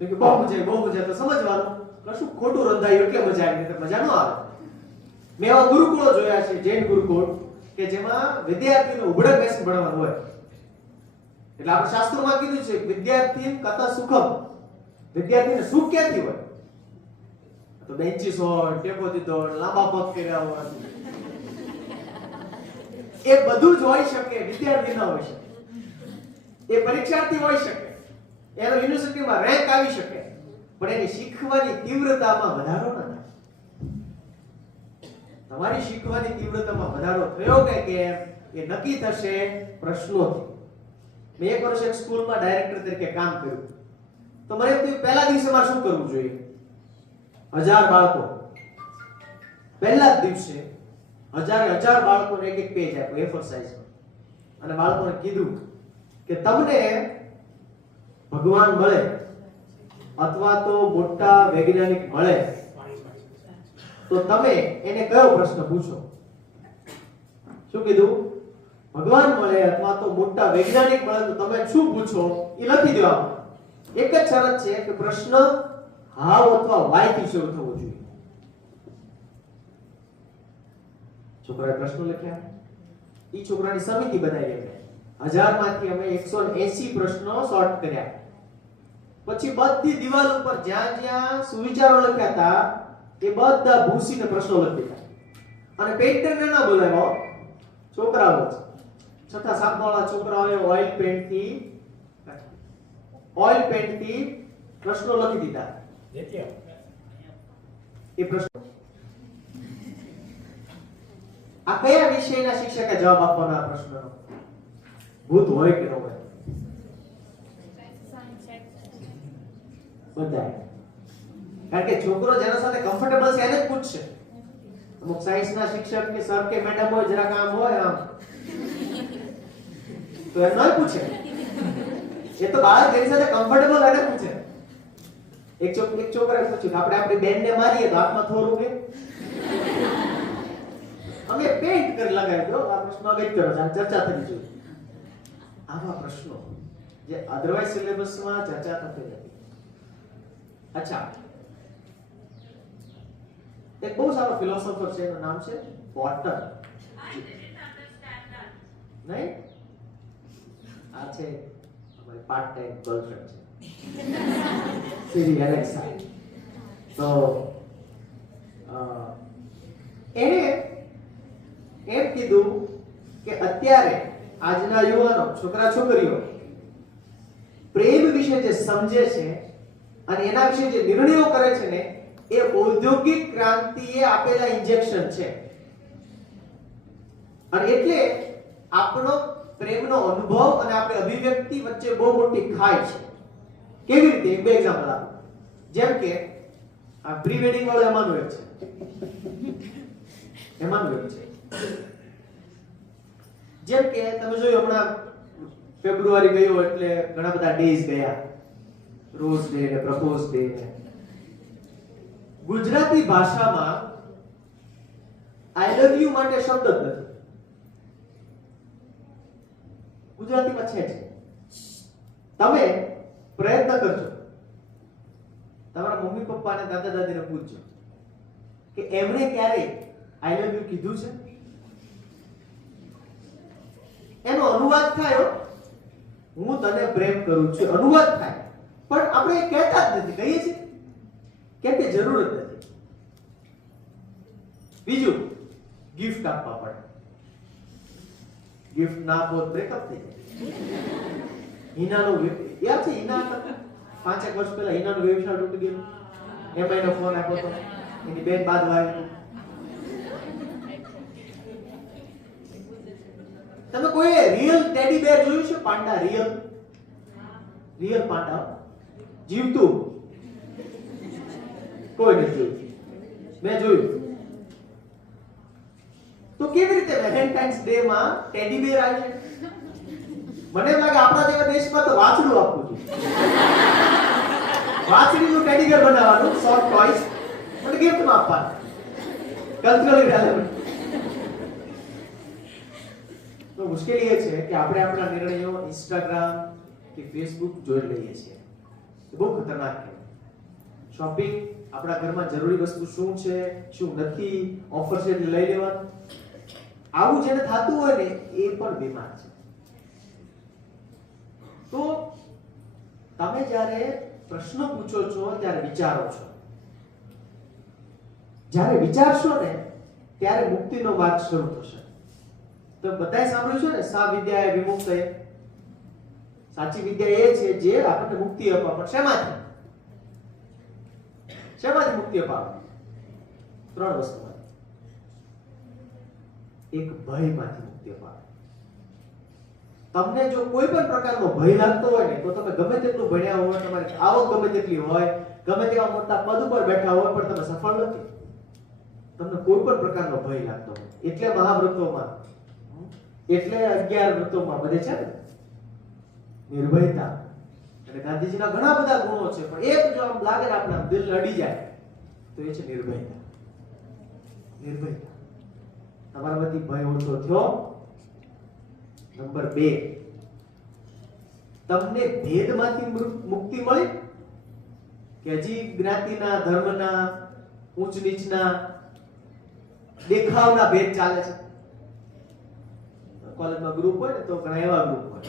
તો કે બહુ મજા તો સમજવાનું કશું ખોટું રંધાયું એટલે મજા આવી, એટલે મજા ન આવે. મેં એવા ગુરુકુળો જોયા છે, જૈન ગુરુકુળ, કે જેમાં વિદ્યાર્થીઓને ઉભડક બેસી ભણવાનું હોય. એટલે આપણે શાસ્ત્રોમાં કીધું છે વિદ્યાર્થી કથા સુખમ, વિદ્યાર્થીને સુખ ક્યાંથી હોય? તો બેન્ચીસ હોય, ટેકો દીધો, લાંબા પગ કર્યા હોય, એ બધું જ હોઈ શકે. વિદ્યાર્થી ન હોઈ શકે, એ પરીક્ષાર્થી હોઈ શકે, એનો યુનિવર્સિટીમાં રેન્ક આવી શકે, પણ એની શીખવાની તીવ્રતામાં વધારો ન થાય. તમારી શીખવાની તીવ્રતામાં વધારો થયો કે કેમ એ નક્કી થશે પ્રશ્નોથી. મેં એક વર્ષ એક સ્કૂલમાં ડાયરેક્ટર તરીકે કામ કર્યું. તો મને પહેલા દિવસે મારે શું કરવું જોઈએ? 1000 બાળકો, પહેલા જ દિવસે 1000 બાળકોને એક એક પેજ આપ્યો A4 સાઈઝમાં, અને બાળકોને કીધું કે તમને ભગવાન મળે અથવા તો મોટા વૈજ્ઞાનિક મળે તો તમે એને કયો પ્રશ્ન પૂછો? શું કીધું? ભગવાન મળે અથવા તો મોટા વૈજ્ઞાનિક મળે તો તમે શું પૂછો? એ લખી દેવાનું. એક જ શરત છે કે પ્રશ્ન હાવ અથવા વાય થી શરૂ થવો જોઈએ. છોકરાએ પ્રશ્નો લખ્યા, ઈ છોકરાની સમિતિ બનાવી અમે 1000 માંથી અમે 180 પ્રશ્નો સોર્ટ કર્યા. પછી બધી દિવાલ ઉપર જ્યાં જ્યાં સુવિચારો લખ્યા હતા એ બધા ભૂસીને પ્રશ્નો લખી દીધા. અને પેઇન્ટરને ના બોલાવ્યો, છોકરાઓ જ, છઠ્ઠા સાતમા વાળા છોકરાઓએ ઓઇલ પેન્ટથી પ્રશ્નો લખી દીધા. એ પ્રશ્નો આ કયા વિષયના શિક્ષકે જવાબ આપવાનો? આ પ્રશ્નનો ભૂત હોય કે ન હોય? બધા. કારણ કે છોકરો જેના સાથે કમ્ફર્ટેબલ છે એને જ પૂછશે. અમુક સાયન્સના શિક્ષક કે સર કે મેડમ હોય, જરા કામ હોય આમ, તો એ ન પૂછે. એ તો બાળક જેની સાથે કમ્ફર્ટેબલ એને પૂછે. એક છોકરાએ પૂછ્યું આપણે આપણી બેનને મારીએ તો હાથમાં થોડું કે અમે પેઇન્ટ કરી લગાવી દો. આ પ્રશ્ન અગત્યનો છે, ચર્ચા થવી જોઈએ. આવા પ્રશ્નો જે અધરવાઇઝ સિલેબસમાં ચર્ચા થતી નથી. અચ્છા, એક બહુ સારો ફિલોસોફર છે, એનું નામ છે પોટર. નહીં? આ છે અમારી પાર્ટ ટાઈમ ગર્લફ્રેન્ડ છે, સિરી એલેક્સા. તો એને એમ કીધું કે અત્યારે આજના યુવાનો, છોકરા છોકરીઓ પ્રેમ વિશે જે સમજે છે અને એના વિશે જે નિર્ણયો કરે છે ને, એ ઔદ્યોગિક ક્રાંતિએ આપેલા ઇન્જેક્શન છે. અને એટલે આપણો પ્રેમનો અનુભવ અને આપણી અભિવ્યક્તિ વચ્ચે બહુ મોટી ખાઈ છે. કેવી રીતે? એક બે એક્ઝામ્પલ આપું. જેમ કે આ પ્રી વેડિંગ વાળો એમાંનું એક છે. જેમ કે તમે જોયું હમણાં ફેબ્રુઆરી ગયો એટલે ઘણા બધા ડેઝ ગયા, રોઝ ડે ને પ્રપોઝ ડે ને. ગુજરાતી ભાષામાં આઈ લવ યુ માટે શબ્દ જ નથી. ગુજરાતીમાં છે જ. તમે પ્રયત્ન કરજો, તમારા મમ્મી પપ્પાને, દાદા દાદીને પૂછજો કે એમણે ક્યારે આઈ લવ યુ કીધું છે? એનો અનુવાદ થાય, હું તને પ્રેમ કરું છું, અનુવાદ થાય. પણ આપણે એ કહેતા જ નથી. કહીએ છીએ કેમ કે જરૂર જ નથી. બીજું, ગિફ્ટ આપવા પડે. ગિફ્ટ ના આપો બ્રેકઅપ થઈ જાય. હિનાનો યાદ છે? હિના 5 વર્ષ પહેલા હિનાનો વ્યવસાય તૂટી ગયો. એમાં એનો ફોન આપ્યો હતો, એની બેન બાદવા આવી. તમે કોઈ રિયલ ટેડી બેર જોયું છે? પાંડા, રિયલ પાંડા, જીવતું. કોઈ નથી જોયું. મેં જોયું. તો કેવી રીતે વેલેન્ટાઇન્સ ડે માં ટેડી બેર આવે? મને એમ લાગે આપણા જેવા દેશમાં તો વાછડું આપવું જોઈએ. વાછડીનું ટેડી બેર બનાવવાનું, સોફ્ટ ટોયસ, અને ગિફ્ટમાં આપવાનું. Cultural relevant. તો મુશ્કેલી એ છે કે આપણે આપણા નિર્ણયો ઇન્સ્ટાગ્રામ કે ફેસબુક જોઈ લઈએ છીએ. એ બહુ ખતરનાક છે. શોપિંગ, આપણા ઘરમાં જરૂરી વસ્તુ શું છે શું નથી, ઓફર છે એટલે લઈ લેવાનું. આવું જેને થતું હોય ને એ પણ બીમાર છે. તો તમે જ્યારે પ્રશ્ન પૂછો છો ત્યારે વિચારો છો. જ્યારે વિચારશો ને ત્યારે મુક્તિનો માર્ગ શરૂ થશે. તો બધાએ સાંભળ્યું છે ને, સા વિદ્યાએ વિમુક્તએ. સાચી વિદ્યા એ છે જે આપણને મુક્તિ અપાવે. પણ શેમાંથી? શેમાંથી મુક્તિ અપાવે? ત્રણ વસ્તુમાંથી. એક ભયમાંથી મુક્તિ અપાવે. તમને જો કોઈ પણ પ્રકારનો ભય લાગતો હોય ને, તો તમે ગમે તેટલું ભણ્યા હોય, તમારી આવક ગમે તેટલી હોય, ગમે તેવા મોટા પદ ઉપર બેઠા હોય, પણ તમે સફળ નથી. તમને કોઈ પણ પ્રકારનો ભય લાગતો હોય. એટલે મહાવ્રતોમાં, એટલે 11 વ્રતોમાં બધે છે ને નિર્ભયતા. અને ગાંધીજીના ઘણા બધા ગુણો છે, પણ એક જો આમ લાગે ને આપણા દિલ અડી જાય તો એ છે નિર્ભયતા. નિર્ભયતા. તમારામાંથી ભય ઓછો થયો. નંબર 2, તમને ભેદમાંથી મુક્તિ મળી કે હજી જ્ઞાતિના, ધર્મના, ઊંચ નીચના, દેખાવના ભેદ ચાલે છે. કોલેજમાં ગ્રુપ હોય ને તો ઘણા એવા ગ્રુપ હોય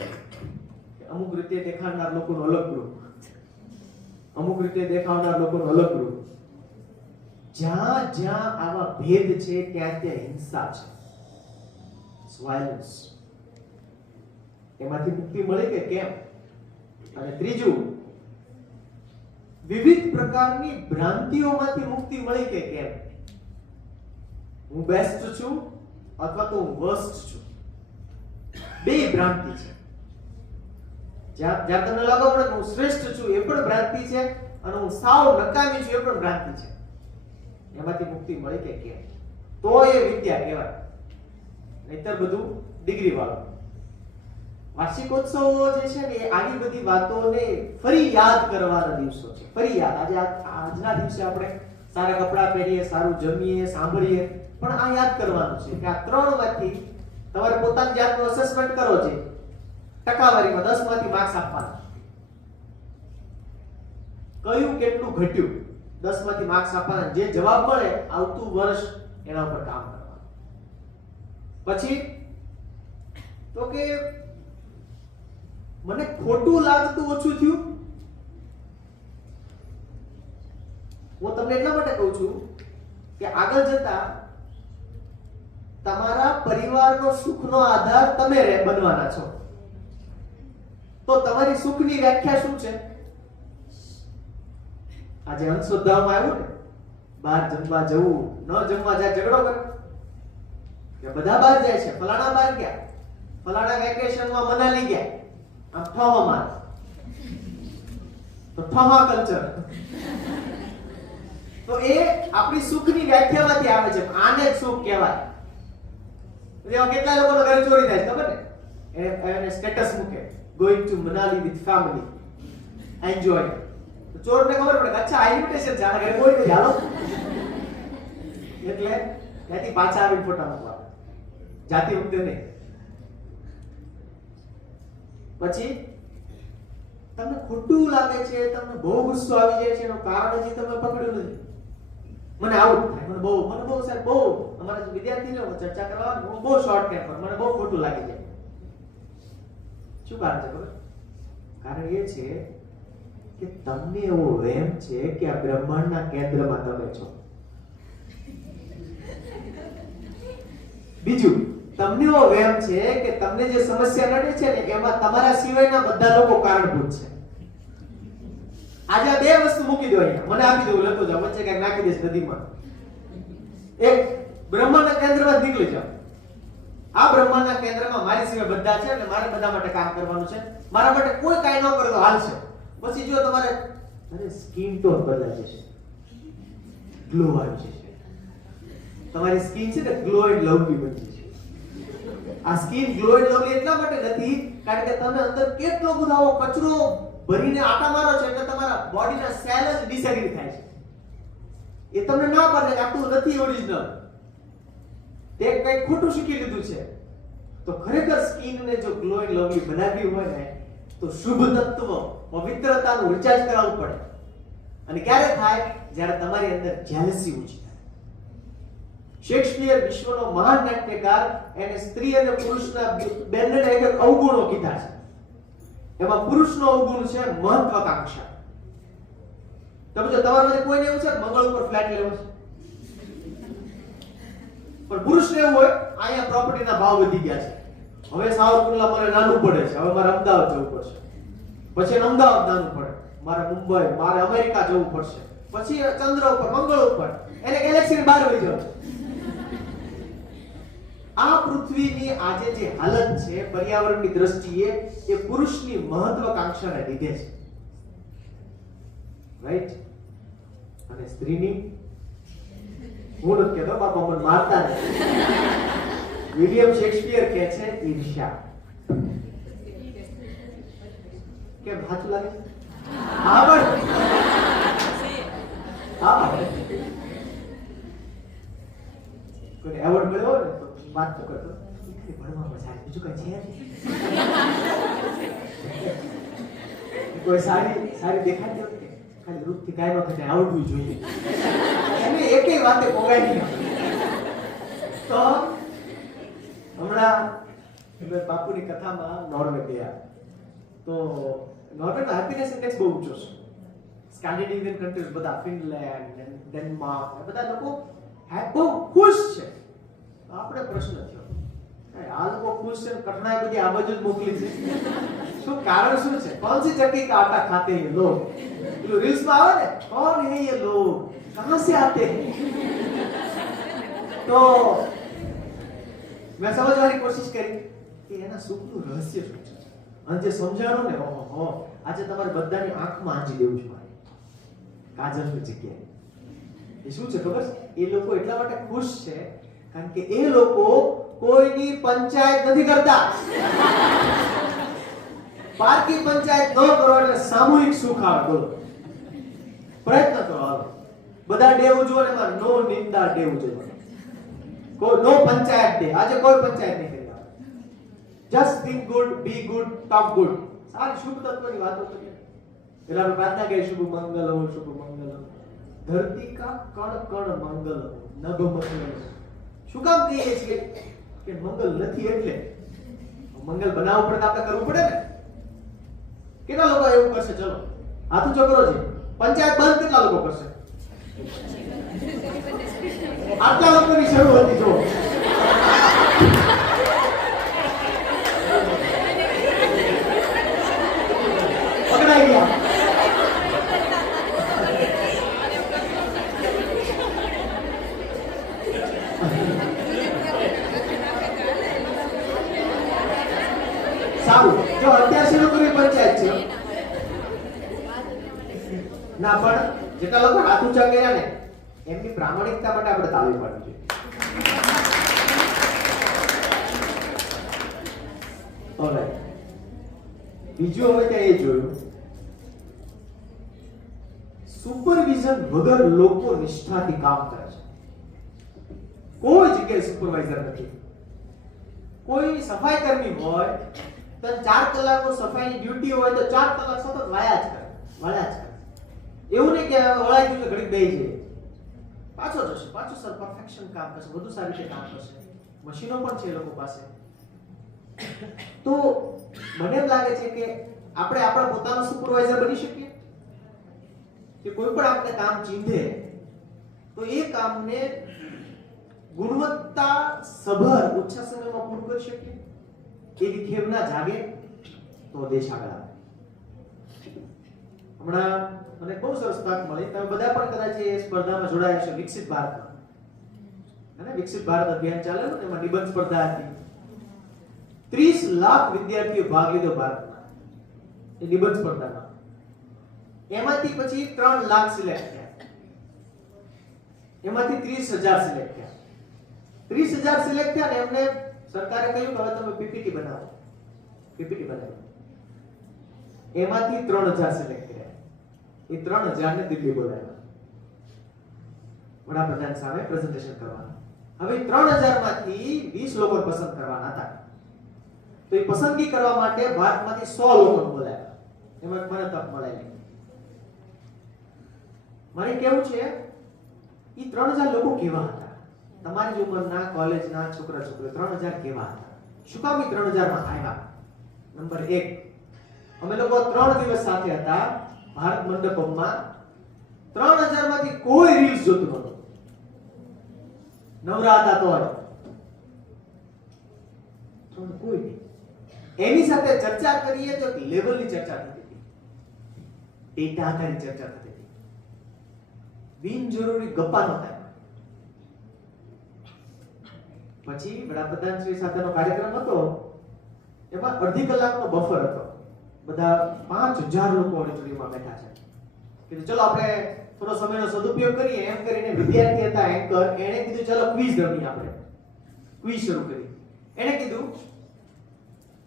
કે અમુક રીતે દેખાડનાર લોકોનો અલગ ગ્રુપ, અમુક રીતે દેખાવનાર લોકોનો અલગ ગ્રુપ. જ્યાં જ્યાં આવા ભેદ છે ત્યાં ત્યાં હિંસા છે, વાયલન્સ. એમાંથી મુક્તિ મળે કે કેમ? અને ત્રીજું, વિવિધ પ્રકારની ભ્રાંતિઓમાંથી મુક્તિ મળી કે કેમ? હું બેસ્ટ છું અથવા તો હું વર્સ્ટ છું. બે ભ્રાંતિ છે. જ્યાં તમને લાગે કે હું શ્રેષ્ઠ છું એ પણ ભ્રાંતિ છે, અને હું સાવ નકામી છું એ પણ ભ્રાંતિ છે. એમાંથી મુક્તિ મળી કે કેમ? તો એ વિદ્યા કહેવાય. નહીતર બધું ડિગ્રી વાળું. વાર્ષિકોત્સવો જે છે ને એ આવી બધી વાતોને ફરી યાદ કરવાના દિવસો છે. ફરી યાદ. આજના દિવસે આપણે સારા કપડાં પહેરીએ, સારું જમીએ, સાંભળીએ, પણ આ યાદ કરવાનું છે કે આ ત્રણમાંથી તમારે પોતાની જાતનું અસેસમેન્ટ કરો છે. ટકાવારીમાં 10 માંથી માર્ક્સ આપવાના. કયું કેટલું ઘટ્યું 10 માંથી માર્ક્સ આપવાના. જે જવાબ મળે આવતું વર્ષ એના ઉપર કામ કરવાનું. પછી તો કે મને ખોટું લાગતું ઓછું થયું. હું તમને એટલા માટે કહું છું કે આગળ જતા તમારા પરિવારનો સુખનો આધાર તમે બનવાના છો. તો તમારી સુખની વ્યાખ્યા શું છે? આજે અંધશ્રદ્ધામાં આવ્યું ને, બહાર જમવા જવું, ન જમવા જાય ઝઘડો કરે. કે બધા બહાર જાય છે, ફલાણા બહાર ગયા, ફલાણા વેકેશનમાં મનાલી ગયા, આમ ઠાવા માર. તો ઠાવા કલ્ચર. તો એ આપણી સુખની વ્યાખ્યામાંથી આવે છે. આને જ સુખ કહેવાય. કેટલા લોકોના ઘરે ચોરી થાય ખબર ને? એને સ્ટેટસ મૂકે, going to Manali with family, enjoy. તો ચોરને ખબર પડે અચ્છા આ ઇન્વિટેશન છે, આના ઘરે કોઈ નથી, હાલો. એટલે ત્યાંથી પાછા આવીને ફોટા મૂકવા, જાતી વખતે નહીં. પછી તમને ખોટું લાગે છે, તમને બહુ ગુસ્સો આવી જાય છે, એનું કારણ હજી તમે પકડ્યું નથી. મને આવું થાય, મને બહુ સાહેબ બહુ અમારા વિદ્યાર્થીઓ ચર્ચા કરવા બહુ શોર્ટ ટેમ્પર, મને બહુ ખોટું લાગી જાય. શું કારણ છે ખબર? કારણ એ છે કે તમને એવો વહેમ છે કે આ બ્રહ્માંડના કેન્દ્રમાં તમે છો. બીજું, તમને એવો વહેમ છે કે તમને જે સમસ્યા નડે છે ને એમાં તમારા સિવાયના બધા લોકો કારણભૂત છે. આજે આ બે વસ્તુ મૂકી દો અહીંયા, મને આપી દો, લેતો જાઓ, વચ્ચે કઈક નાખી દેશ નદીમાં. એક બ્રહ્માંડના કેન્દ્રમાં નીકળી જાઓ. આ બ્રહ્માંડના કેન્દ્રમાં મારી સિવાય બધા છે એટલે મારે બધા માટે કામ કરવાનું છે. મારા માટે કોઈ કાઈ ન કરે તો હાલશે. પછી જો તમારે અરે સ્કિન ટોન બદલાઈ જશે, ગ્લો આવી જશે. તમારી સ્કિન છે ને ગ્લો એન્ડ લવલી બની જશે. આ સ્કિન ગ્લો એન્ડ લવલી એટલા માટે નથી કારણ કે તમે અંદર કેટલો બધો આવો કચરો ભરીને આટા મારો છો એટલે તમારા બોડીના સેલ જ ડિસએગ્રી થાય છે. એ તમને ના પડે કે આ તું નથી ઓરિજિનલ, તે કંઈક ખોટું શીખી લીધું છે. તો ખરેખર સ્કિનને જો ગ્લો એન્ડ લવલી બનાવવી હોય ને તો શુભ તત્વ પવિત્રતાનું રિચાર્જ કરાવવું પડે. અને ક્યારે થાય? જ્યારે તમારી અંદર જેલસી ઓછી થાય. શેક્સપિયર વિશ્વનો મહાન નાટ્યકાર, એને સ્ત્રી અને પુરુષના બંને એક અવગુણો કીધા છે. એમાં પુરુષનો અવગુણ છે મહત્વાકાંક્ષા. તમે જો તમારામાંથી કોઈને એવું છે મંગળ ઉપર ફ્લેટ લેવો છે, પણ પુરુષને એવું હોય અહીંયા પ્રોપર્ટીના ભાવ વધી ગયા છે, હવે સાવરકુંડલા મને નાનું પડે છે, હવે મારે અમદાવાદ જવું પડશે, પછી અમદાવાદ નાનું પડે, મારે મુંબઈ, મારે અમેરિકા જવું પડશે, પછી ચંદ્ર ઉપર, મંગળ ઉપર, એને ગેલેક્સીની બહાર વહી જવું. આ પૃથ્વીની આજે જે હાલત છે પર્યાવરણની દ્રષ્ટિએ એ પુરુષની મહત્વાકાંક્ષાને લીધે છે, રાઈટ? અને સ્ત્રીની હું નથી કહેતો, બાપા મને મારતા નથી. વિલિયમ શેક્સપિયર કહે છે ઈર્ષ્યા. કેમ સાચું લાગે? હા બસ હા, કોઈ એવોર્ડ મળ્યો ને તો વાત તો કરતો ભણવામાં સારી, બીજું કઈ છે કોઈ સારી દેખાતી હોય ખાલી રૂપથી કાંઈ વખતે આવડવું જોઈએ, એને એકેય વાતે પોગાય નહીં. તો હમણાં બાપુની કથામાં નોર્વે ગયા, તો નોર્વેનો હેપીનેસ ઇન્ડેક્સ બહુ ઊંચો છે. સ્કેન્ડિનેવિયન કન્ટ્રીઝ બધા, ફિનલેન્ડ, ડેનમાર્ક, બધા લોકો બહુ ખુશ છે. આપણે પ્રશ્ન થયો આ લોકો ખુશ છે, કઠણાઈ બધી આ બાજુ જ મોકલી છે, શું કારણ શું છે? कौन सी चक्की का आटा खाते हैं लोग? जो रील्स में આવે ને, कौन है ये लोग, कहां से आते हैं? તો મેં સમજવાની કોશિશ કરી કે એના સુખનું રહસ્ય શું છે. અને જે સમજાણો ને, ઓહો, આજે તમારે બધાની આંખમાં આંજી દેવું છે મારે કાજલની જગ્યાએ. એ શું છે ખબર છે? એ લોકો એટલા માટે ખુશ છે કારણ કે એ લોકો કોઈની પંચાયત નથી કરતા. પારકી પંચાયત ન કરો એટલે સામૂહિક સુખ આવે. બોલો, પ્રયત્ન કરો, હાલો બધા ડે ઉજવો ને એમાં નો નિંદા ડે ઉજવો, કોઈ નો પંચાયત ડે. આજે કોઈ પંચાયત નહીં કરી. જસ્ટ થિંક ગુડ, બી ગુડ, ટોક ગુડ. સારી શુભ તત્વની વાતો કરીએ. પેલા આપણે પ્રાર્થના કરીએ, શુભ મંગલ હો, શુભ મંગલ હો, ધરતી કા કણ કણ મંગલ હો, નભ મંગલ. શું કામ કહીએ છીએ કે મંગલ નથી એટલે? મંગલ બનાવવું પડે તો આપણે કરવું પડે ને. કેટલા લોકો એવું કરશે? ચલો હાથ ઊંચો કરો છે. પંચાયત બંધ કેટલા લોકો કરશે? આટલા લોકોની શરૂ હતી. જો પકડાઈ ગયા. સારું, જો અત્યાર શરૂ કરી પંચાયત છે ના, પણ જેટલા લોકો હાથ ઊંચા કર્યા ને એમની પ્રામાણિકતા માટે આપણે તાળી પાડવી જોઈએ. ઓલરાઈટ, બીજું હવે ત્યાં એ જોયું, સુપરવિઝન વગર લોકો નિષ્ઠાથી કામ કરે છે. કોઈ જગ્યાએ સુપરવાઇઝર નથી. કોઈ સફાઈ કર્મી હોય તો 4 કલાકનો સફાઈની ડ્યુટી હોય તો 4 કલાક સતત વાયા જ કરે. એવું નહીં કે વળાઈ ગયું ઘડી બેસી જાય, પાછો જશે, પાછું સર પરફેક્શન કામ કરશે, વધુ સારી રીતે કામ કરશે. મશીનો પણ છે એ લોકો પાસે. તો મને એમ લાગે છે કે આપણે આપણા પોતાનો સુપરવાઇઝર બની શકીએ કે કોઈ પણ આપણે કામ ચીંધે તો એ કામને ગુણવત્તા સભર ઓછા સમયમાં પૂરું કરી શકીએ. એવી ખેવના જાગે તો દેશ આગળ આવે. હમણાં મને બહુ સરસ તક મળી, તમે બધા પણ કદાચ એ સ્પર્ધામાં જોડાયા છો, વિકસિત ભારતમાં. અને વિકસિત ભારત અભિયાન ચાલે ને, એમાં નિબંધ સ્પર્ધા હતી. 30 લાખ વિદ્યાર્થીઓ ભાગ લીધો ભારતમાં એ નિબંધ સ્પર્ધામાં. એમાંથી પછી 3 લાખ સિલેક્ટ થયા. એમાંથી 30,000 સિલેક્ટ થયા. 30,000 સિલેક્ટ થયા ને એમને સરકારે કહ્યું કે હવે તમે પીપીટી બનાવો. પીપીટી બનાવી. એમાંથી 3,000 સિલેક્ટ કર્યા. એ 3,000 ને દિલ્હી બોલાવ્યા વડાપ્રધાન સામે પ્રેઝન્ટેશન કરવાનું. હવે 3,000 માંથી 20 લોકો પસંદ કરવાના હતા. તો એ પસંદગી કરવા માટે ભારતમાંથી 100 લોકો બોલાવ્યા. એમાં મને તક મળેલી. મારે કેવું છે એ 3,000 લોકો કેવા હતા? તમારી જ ઉંમરના કોલેજના છોકરા છોકરીઓ 3,000 કેવા હતા? શું કામ એ 3,000 માં આવ્યા? નંબર 1, અમે લોકો 3 દિવસ સાથે હતા ભારત મંડપમમાં. 3,000 માંથી કોઈ રીલ્સ જોતું નહોતું. નવરા હતા તો કોઈ નહીં. એની સાથે ચર્ચા કરીએ તો લેવલની ચર્ચા થતી હતી, ડેટા આધારિત ચર્ચા થતી હતી, બિનજરૂરી ગપ્પા નહોતા. પછી વડાપ્રધાન શ્રી સાથેનો કાર્યક્રમ હતો, એમાં અડધી કલાકનો બફર હતો. બધા 5,000 લોકો ઓડિટોરિયમમાં બેઠા છે. કીધું ચલો આપણે થોડો સમયનો સદુપયોગ કરીએ. એમ કરીને વિદ્યાર્થી હતા એન્કર, એણે કીધું ચલો ક્વિઝ રમીએ. આપણે ક્વિઝ શરૂ કરી. એણે કીધું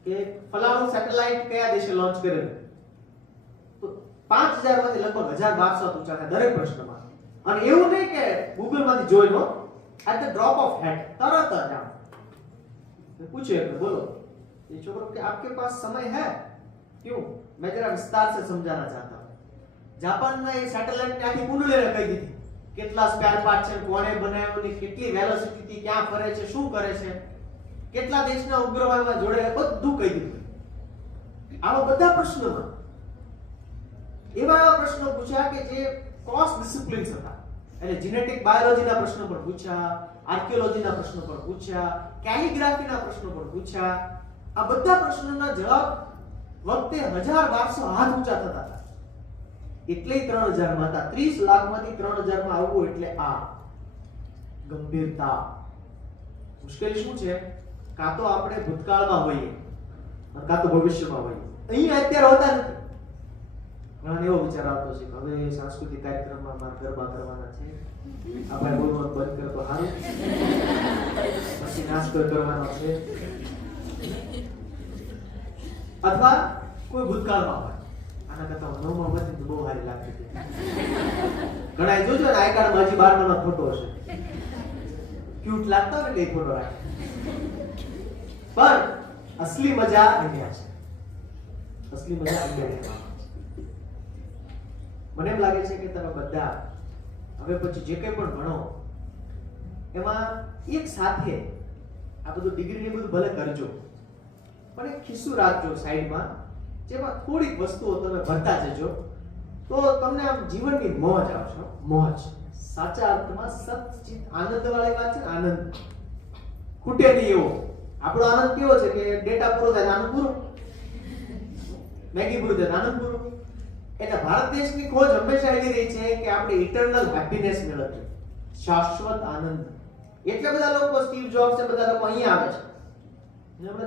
કે ફલાણું સેટેલાઇટ કયા દેશે લોન્ચ કરેલું? તો 5,000 માંથી લગભગ 1,200 પૂછા હતા દરેક પ્રશ્નમાં. અને એવું નહીં કે ગૂગલ માંથી જોઈનો, એટ ધ ડ્રોપ ઓફ હેડ તરત જ આમ પૂછે એટલે બોલો. ये छोकरो कि आपके पास समय है? क्यों? मैं जरा विस्तार से समझाना चाहता हूं. જાપાનના એ સેટેલાઇટ ને આખી કુંડળીને કહી દીધી કેટલા સ્પેર પાર્ટ છે, કોણે બનાવ્યો ને કેટલી વેલોસિટી થી ક્યાં ફરે છે, શું કરે છે, કેટલા દેશના ઉપગ્રહોમાં જોડેલા, બધું કહી દીધું. આવા બધા પ્રશ્નોમાં એવા પ્રશ્નો પૂછ્યા કે જે ક્રોસ ડિસિપ્લિન્સ હતા. એટલે જેનેટિક બાયોલોજીના પ્રશ્નો પણ પૂછ્યા, આર્કિયોલોજીના પ્રશ્નો પણ પૂછ્યા, કેલિગ્રાફીના પ્રશ્નો પણ પૂછ્યા. આ બધા પ્રશ્નોના જવાબ વખતે 1,200 હાથ ઊંચા થતા હતા. એટલે 3,000 માં હતા. 30 લાખમાંથી 3,000 માં આવવું એટલે આ ગંભીરતા. મુશ્કેલી શું છે? કાં તો આપણે ભૂતકાળમાં હોઈએ કાં તો ભવિષ્યમાં હોઈએ. અહીંયા અત્યારે હોતા નથી. ઘણા એવો વિચાર આવતો છે કે હવે સાંસ્કૃતિક કાર્યક્રમમાં મારે ગરબા કરવાના છે, આપણે બોલવાનું બંધ કર તો સારું, પછી નાસ્તો કરવાનો છે. અથવા કોઈ ભૂતકાળમાં હોય, આના કરતા 9માં હતી તો બહુ સારી લાગતી હતી. ઘણા જોજો ને આઈ કાર્ડમાં હજી 12નો ફોટો હશે, ક્યુટ લાગતો હોય એટલે એ ફોટો રાખે. પણ અસલી મજા અહીંયા છે. અસલી મજા અહીંયા છે. મને એમ લાગે છે કે તમે બધા હવે પછી જે કંઈ પણ ભણો એમાં એક સાથે આ બધું ડિગ્રી ને બધું ભલે કરજો, પણ એક ખિસ્સું રાખજો સાઈડમાં, જેમાં થોડીક વસ્તુઓ તમે ભરતા જજો તો તમને આમ જીવનની મોજ આવશે. મોજ સાચા અર્થમાં સચિત આનંદ વાળી વાત છે. આનંદ ખૂટે નહીં એવો. આપણો આનંદ કેવો છે કે ડેટા પૂરો થાય આનંદ પૂરો, મેગી પૂરું થાય આનંદ પૂરો. એટલે ભારત દેશની ખોજ હંમેશા એવી રહી છે કે આપણે ઇટરનલ હેપીનેસ મેળવીએ, શાશ્વત આનંદ. એટલે બધા લોકો સ્ટીવ જોબ્સ છે, બધા લોકો અહીંયા આવે છે. આપણે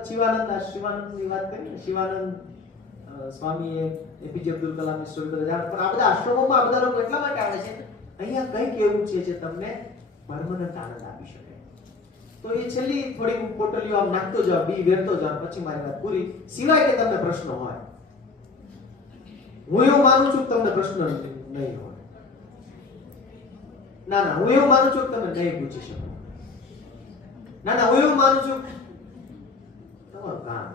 શિવાનંદની વાત કરી ને, શિવાનંદ સ્વામીએ એપીજે અબ્દુલ કલામની સ્ટોરી કરી. પણ આ બધા આશ્રમોમાં આ બધા લોકો એટલા માટે આવે છે અહીંયા કંઈક એવું છે જે તમને પરમનન્ટ આનંદ આપી શકે. તો એ છેલ્લી થોડી પોટલીઓ આમ નાખતો જાવ, બી વેરતો જાવ, પછી મારી વાત પૂરી. સિવાય કે તમને પ્રશ્ન હોય. હું એવું માનું છું કે તમને પ્રશ્ન નહીં હોય. ના હું એવું માનું છું કે તમે નહીં પૂછી શકો. ના હું એવું માનું છું તમારું કામ.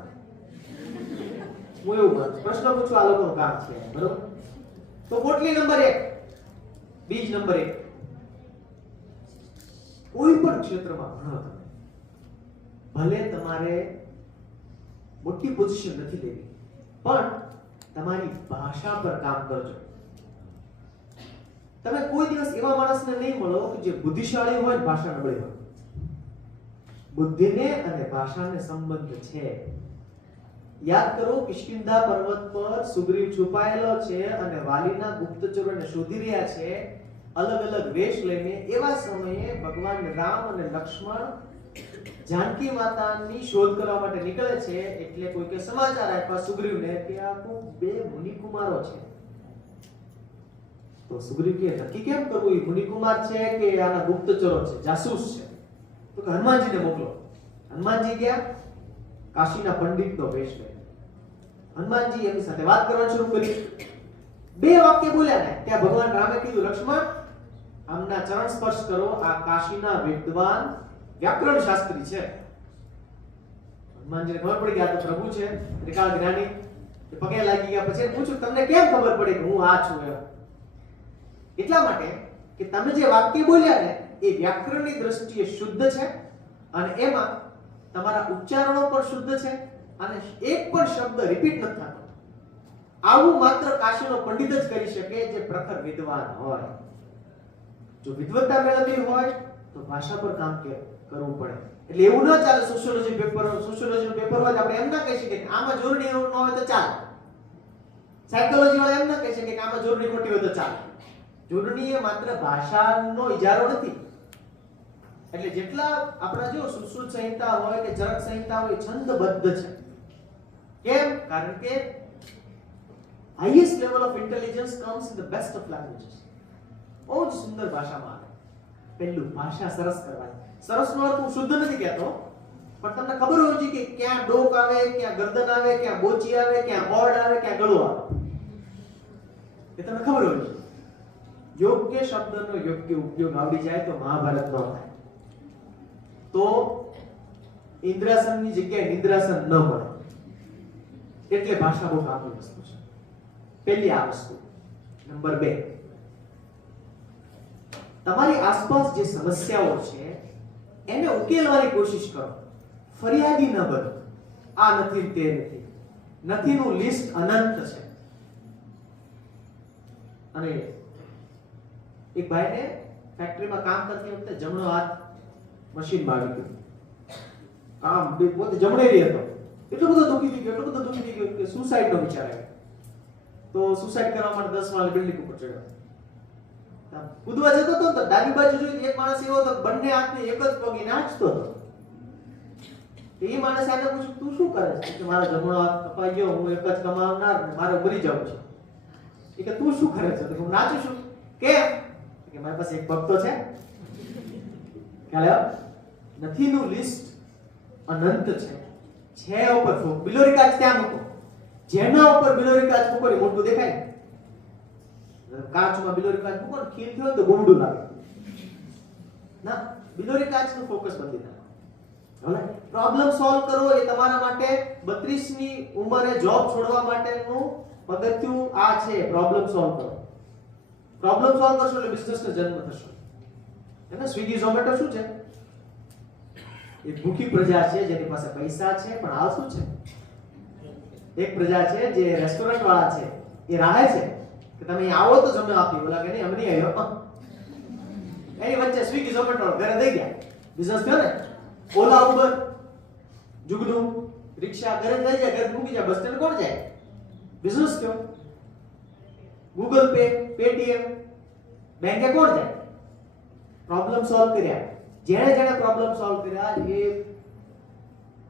હું એવું માનું પ્રશ્ન પૂછવા આ લોકોનું કામ છે, બરોબર? તો પોટલી નંબર 1, બીજ નંબર 1, કોઈ પણ ક્ષેત્રમાં ભણો તમે, ભલે તમારે મોટી પોઝિશન નથી લેવી, પણ તમારી ભાષા પર કામ કરજો. તમે કોઈ દિવસ એવા માણસને નહીં મળો કે જે બુદ્ધિશાળી હોય ને ભાષા નબળી હોય. બુદ્ધિને અને ભાષાને સંબંધ છે. યાદ કરો, કિષ્કિંધા પર્વત પર સુગ્રીવ છુપાયેલો છે અને વાલીના ગુપ્તચરોને શોધી રહ્યા છે અલગ અલગ વેશ લઈને. એવા સમયે ભગવાન રામ અને લક્ષ્મણ જાનકી માતાની શોધ કરવા માટે નીકળે છે. એટલે કોઈકે સમાચાર આપ્યા સુગ્રીવને કે આ બે મુનિ કુમારો છે. તો સુગ્રીવ કે નક્કી કેમ કરવું, એ મુનિકુમાર છે કે આના ગુપ્તચરો છે, જાસૂસ છે? તો કે હનુમાનજીને મોકલો. હનુમાનજી ગયા, કાશીના પંડિતનો વેશ લઈને. હનુમાનજી એમની સાથે વાત કરવાનું શરૂ કરી. 2 વાક્ય બોલ્યા ને ત્યાં ભગવાન રામે કીધું, લક્ષ્મણ આમના ચરણ સ્પર્શ કરો, આ કાશીના વિદ્વાન વ્યાકરણ શાસ્ત્રી છે. હનુમાનજીને ખબર પડી ગયા તો પ્રભુ છે, ત્રિકાળ જ્ઞાની. એ પગે લાગી ગયા. પછી પૂછ્યું, તમને કેમ ખબર પડી કે હું આ છું? એટલા માટે કે તમે જે વાક્ય બોલ્યા ને એ વ્યાકરણની દ્રષ્ટિએ શુદ્ધ છે અને એમાં તમારા ઉચ્ચારણો પણ શુદ્ધ છે અને એક પણ શબ્દ રિપીટ નથી થતો. આવું માત્ર કાશીનો પંડિત જ કરી શકે જે પ્રખર વિદ્વાન હોય. જો વિદ્વત્તા મેળવવી હોય તો ભાષા પર કામ કરવું પડે. એટલે એવું ન ચાલે સોશિયોલોજી પેપર હોય આપણે એમ ના કહી શકીએ કે આમાં જરૂરી ન હોય તો ચાલે. સાયકોલોજી વાળા એમ ના કહી શકે કે આમાં જરૂરી ખોટી હોય તો ચાલે. જોડણી એ માત્ર ભાષાનો ઇજારો નથી. એટલે જેટલા આપણા જો સુશ્રુત સંહિતા હોય કે ચરક સંહિતા હોય છંદબદ્ધ છે. કેમ? કારણ કે highest level of intelligence comes in the best of languages. બહુ જ સુંદર ભાષામાં આવે. પહેલું ભાષા સરસ કરવાની. સરસનો અર્થ હું શુદ્ધ નથી કહેતો, પણ તમને ખબર હોવી જોઈએ કે ક્યાં ડોક આવે, ક્યાં ગરદન આવે, ક્યાં બોચી આવે, ક્યાં ઓડ આવે, ક્યાં ગળું આવે. એ તમને ખબર હોવી જોઈએ. યોગ્ય શબ્દનો યોગ્ય ઉપયોગ આવડી જાય તો મહાભારત ન થાય. તો ઇન્દ્રાસનની જગ્યાએ નિદ્રાસન ન મળે. એટલે ભાષા બહુ કામની વસ્તુ છે. પહેલી આ વસ્તુ. નંબર 2, તમારી આસપાસ જે સમસ્યાઓ છે એને ઉકેલવાની કોશિશ કરો. ફરિયાદી ન બનો. આ નથી તે નથી. નથીનું લિસ્ટ અનંત છે. અને એક ભાઈને ફેક્ટરીમાં કામ કરતી વખતે જમણો હાથ મશીનમાં આવી ગયો. કામ પોતે જમણેરી હતો. એટલો બધો દુખી થઈ ગયો કે સુસાઇડનો વિચાર આવ્યો. તો સુસાઇડ કરવા માટે 10 માળની બિલ્ડિંગ ઉપર ચડ્યો. કૂદવા જતો હતો તો ડાબી બાજુ જોઈ એક માણસ એવો હતો બંને હાથને એક જ પગે નાચતો હતો. એ માણસ આને પૂછ્યું, તું શું કરે છે? કે મારો જમણો હાથ કપાઈ ગયો, હું એક જ કમાવનાર ને મારે મરી જવું છે. એ કે તું શું કરે છે? તો હું નાચું છું. કેમ? કે મારી પાસે એક પગ તો છે. ખ્યાલ નથીનું લિસ્ટ અનંત છે. છે ઉપર બિલોરી કાચ ત્યાં મૂકો. જેના ઉપર બિલોરી કાચ મૂકો ને મોટું દેખાય. કાચમાં બિલોરી કાચ મૂકો ને ખીલ થયો તો ગુમડું લાગે. ના, બિલોરી કાચનું ફોકસ બદલી નાખો. હવે પ્રોબ્લેમ સોલ્વ કરવો એ તમારા માટે 32 ની ઉંમરે જોબ છોડવા માટેનું પગથિયું આ છે. પ્રોબ્લેમ સોલ્વ કરો. પ્રોબ્લેમ સોલ્વ કરશો એટલે બિઝનેસનો જન્મ થશે. એને સ્વિગી ઝોમેટો શું છે? એક ભૂખી પ્રજા છે જેની પાસે પૈસા છે પણ હાલ શું છે? એક પ્રજા છે જે રેસ્ટોરન્ટ વાળા છે એ રાહે છે કે તમે અહીં આવો તો જમે આપી. બોલા કે નહીં અમે નહીં આવ્યો. એની વચ્ચે સ્વિગી ઝોમેટો ઘરે દઈ ગયા. બિઝનેસ થયો ને. ઓલા ઉબર જુગનું રિક્ષા ઘરે દઈ જાય, ઘરે મૂકી જાય. બસ સ્ટેન્ડ કોણ જાય? બિઝનેસ થયો. ગૂગલ પે, પેટીએમ, બેંકે કોણ જાય? પ્રોબ્લેમ સોલ્વ કર્યા. જેણે પ્રોબ્લેમ સોલ્વ કર્યા એ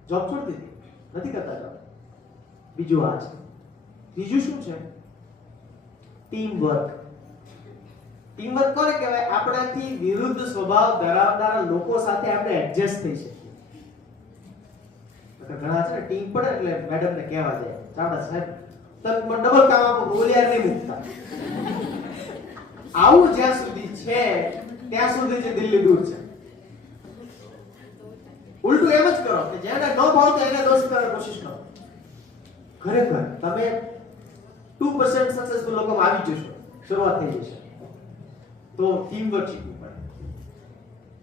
જોબ છોડી દીધી. નથી કરતા જોબ. બીજું આ છે. ત્રીજું શું છે? Team work. ટીમ વર્ક કોને કહેવાય? આપણાથી વિરુદ્ધ સ્વભાવ ધરાવનારા લોકો સાથે આપણે એડજસ્ટ થઈ શકીએ. ઘણા છે ને ટીમ પડે એટલે મેડમને કહેવા જાય, ચાલો સાહેબ તમે ડબલ કામ આપો, બોલિયાર નહીં મૂકતા. આવું જ્યાં સુધી છે ત્યાં સુધી જે દિલ્હી દૂર છે. ઉલટું એમ જ કરો કે જેને ન ભાવતો એને દોસ્ત કરવાની કોશિશ કરો. ખરેખર તમે 2% સક્સેસફુલ લોકોમાં આવી જશો. શરૂઆત થઈ જશે. તો ટીમ વર્ક શીખવું પડે.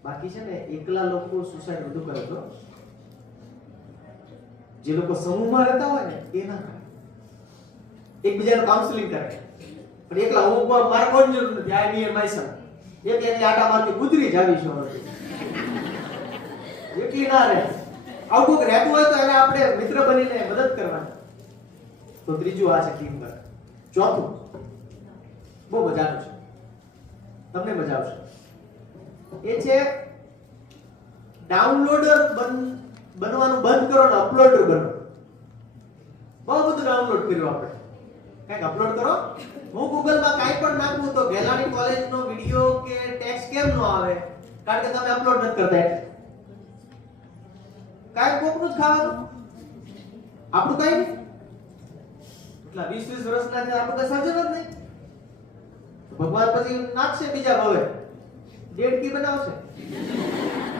બાકી છે ને એકલા લોકો સુસાઇડ વધુ કરે તો જે લોકો સમૂહમાં રહેતા હોય ને એ ના કરે. એકબીજાનું કાઉન્સેલિંગ કરે. પણ એકલા હું મારે કોઈ જરૂર નથી. આઈ મી એન્ડ માયસેલ્ફ. એકલી આટા મારતી ગુજરી જાવી છો. એકલી ના રહે. આવું કોઈક રહેતું હોય તો એને આપણે મિત્ર બનીને મદદ કરવાની. તો ત્રીજું આ છે ટીમ વર્ક. ચોથું બહુ મજાનું છે, તમને મજા આવશે. એ છે ડાઉનલોડર બનવાનું બંધ કરો ને અપલોડર બનો. બહુ બધું ડાઉનલોડ કર્યું આપણે. કંઈક અપલોડ કરો. હું ગૂગલ માં કાંઈ પણ નાખું તો ગેલાણી કોલેજનો વિડિયો કે ટેક્સ્ટ કેમ ન આવે? કારણ કે તમે અપલોડ નથી કરતા. કાંઈ કોકનું જ ખાવાનું, આપણું કઈ નહીં. એટલા 20-20 વર્ષના છે, આપણું કઈ સર્જન જ નહીં. ભગવાન પછી નાખશે બીજા ભવે, દેડકી બનાવશે.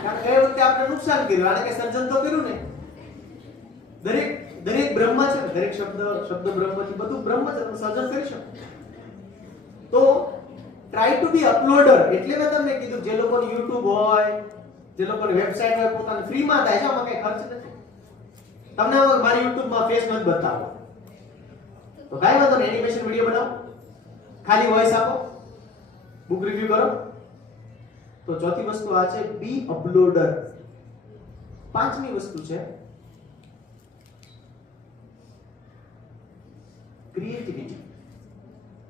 કારણ કે એ વખતે આપણે નુકસાન કર્યું, આને કે સર્જન તો કર્યું ને. દરેક બ્રહ્મ છે, દરેક શબ્દ બ્રહ્મથી બધું બ્રહ્મ છે, તમે સર્જન કરી શકો. તો ટ્રાય ટુ બી અપલોડર. એટલે મેં તમને કીધું જે લોકોની YouTube હોય, જે લોકોની વેબસાઈટ હોય, પોતાને ફ્રીમાં થાય છે, આમાં કઈ ખર્ચ નથી. તમને મારી YouTube માં ફેસ નથી બતાવો તો કાઈ વાંધો નહીં, એનિમેશન વિડિયો બનાવો, ખાલી વોઇસ આપો, બુક રિવ્યુ કરો. તો ચોથી વસ્તુ આ છે બી અપલોડર. પાંચમી વસ્તુ છે ક્રિએટિવિટી,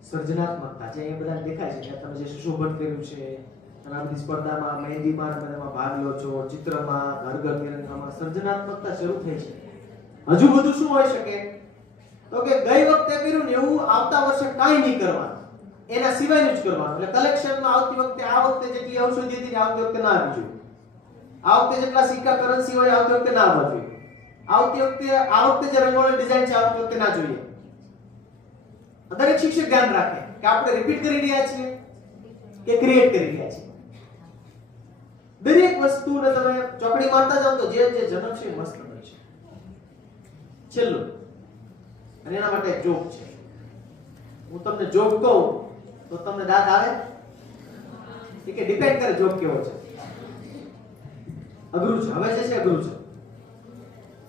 સર્જનાત્મકતા. જે એ બધા દેખાય છે કે તમે જે સુશોભન કર્યું છે, તમે આ બધી સ્પર્ધામાં, મહેંદીમાં, બધામાં ભાગ લો છો, ચિત્રમાં, ઘર તિરંગામાં, સર્જનાત્મકતા શરૂ થઈ છે. હજુ બધું શું હોઈ શકે? તો કે ગઈ વખતે કર્યું ને એવું આવતા વર્ષે કાંઈ નહીં કરવાનું, એના સિવાયનું જ કરવાનું. એટલે કલેક્શનમાં આવતી વખતે આ વખતે જેટલી ઔષધિ હતી ને આવતી વખતે ના આવી જોઈએ. આ વખતે જેટલા સિક્કા કરન્સી હોય આવતી વખતે ના આવવા જોઈએ. આ વખતે જે રંગોળી ડિઝાઇન છે આવતી વખતે ના જોઈએ. દરેક શિક્ષક ધ્યાન રાખે કે આપણે રિપીટ કરી રહ્યા છીએ કે ક્રિએટ કરી રહ્યા છીએ. દરેક વસ્તુને તમે ચોકડી મારતા જાઓ તો જે જન્મ છે મસ્ત બને છે. છેલ્લું, અને એના માટે જોક છે. હું તમને જોક કહું તો તમને દાંત આવે? એ કે ડિપેન્ડ કરે જોક કેવો છે. અઘરું છે, હવે જે છે અઘરું છે.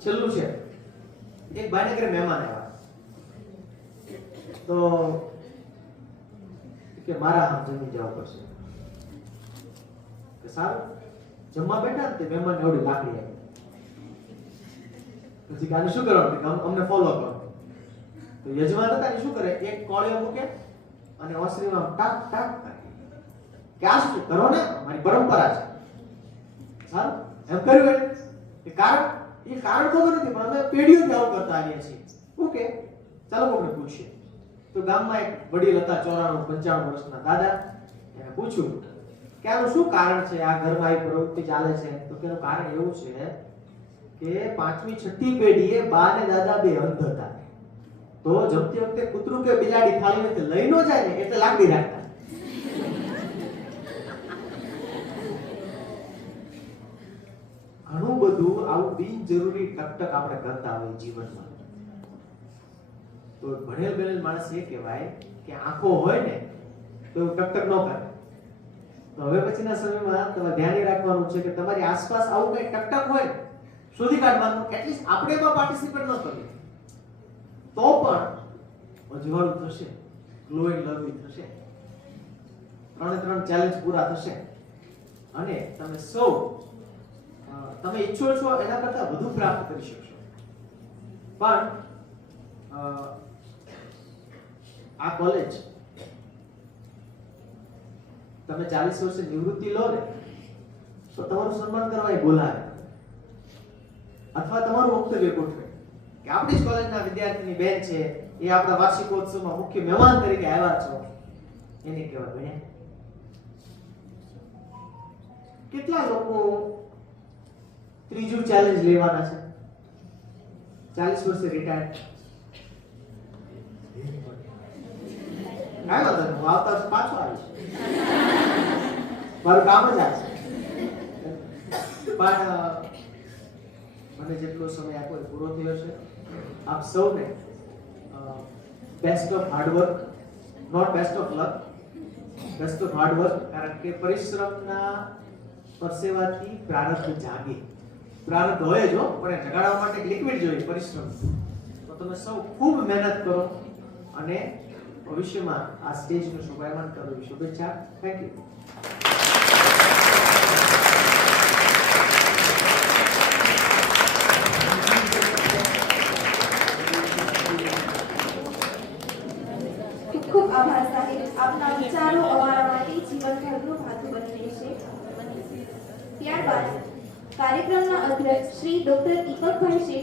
છેલ્લું છે, એક ભાઈને ઘરે મહેમાન આવ્યા તો કે મારા હાથ જમી જવું પડશે. કે સારું, જમવા બેઠા ને તે મહેમાન ને ઓડી લાકડી આપી. પછી કાને શું કરવાનું કે અમને ફોલો કરો. તો યજમાન હતા શું કરે, એક કોળિયો મૂકે અને ઓસરીમાં ટાક ટાક કે આ શું કરો ને, મારી પરંપરા છે. સારું એમ કર્યું એ કારણ ખબર નથી, પણ અમે પેઢીઓથી આવું કરતા આવીએ છીએ. ઓકે, ચાલો કોઈને પૂછીએ. તો ગામમાં એક વડીલ હતા, 94-95 વર્ષના દાદા. એને પૂછ્યું કે આનું શું કારણ છે, આ ઘરમાં આવી પ્રવૃત્તિ ચાલે છે? તો તેનું કારણ એવું છે કે 5મી 6ઠી પેઢીએ બા ને દાદા બે અંધ હતા. તો જમતી વખતે કૂતરું કે બિલાડી થાળીમાંથી લઈ ન જાય ને એટલે લાકડી રાખતા. ઘણું બધું આવું બિનજરૂરી ટકટક આપણે કરતા હોઈએ જીવનમાં. તો ભણેલ ગણેલ માણસ એ કહેવાય કે આંખો હોય ને તો ટકટક ન કરે. તો હવે પછીના સમયમાં તમારે ધ્યાન રાખવાનું છે કે તમારી આસપાસ આવું કઈ ટકટક હોય શોધી કાઢવાનું. એટલીસ્ટ આપણે એમાં પાર્ટિસિપેટ ન કરીએ તો પણ અજવાળું થશે, ગ્લો એન્ડ લવલી થશે, 3 ચેલેન્જ પૂરા થશે અને તમે સૌ તમે ઈચ્છો છો એના કરતા વધુ પ્રાપ્ત કરી શકશો. પણ આ કોલેજ તમે 40 વર્ષે નિવૃત્તિ લો ને તો તમારું સન્માન કરવા એ બોલાવે અથવા તમારું વક્તવ્ય ગોઠવે કે આપણી જ કોલેજના વિદ્યાર્થીની બેન છે, એ આપણા વાર્ષિકોત્સવમાં મુખ્ય મહેમાન તરીકે આવ્યા છો, એને કહેવાય ભણ્યા. કેટલા લોકો ત્રીજું ચેલેન્જ લેવાના છે? 40 વર્ષે રિટાયર્ડ. કાંઈ વાંધો નહીં, હું આવતા વર્ષે પાછો આવીશ, મારું કામ જ આ છે. પણ મને જેટલો સમય આપ્યો એ પૂરો થયો છે. આપ સૌને best of hard work, not best of luck, best of hard work. કારણ કે પરિશ્રમના પરસેવાથી પ્રારબ્ધ જાગે. પ્રારબ્ધ હોય જ, પણ જગાડવા માટે લિક્વિડ જોઈએ, પરિશ્રમ. તો તમે સૌ ખૂબ મહેનત કરો અને ભવિષ્યમાં આ સ્ટેજનું શોભાયમાન કરો એવી શુભેચ્છા. Thank you. ખૂબ આભાર સાહેબ. આપના વિચારો અમારા માટે જીવનભરનું ભાથું બની રહેશે. ત્યારબાદ કાર્યક્રમના અધ્યક્ષ શ્રી ડોક્ટર દીપકભાઈ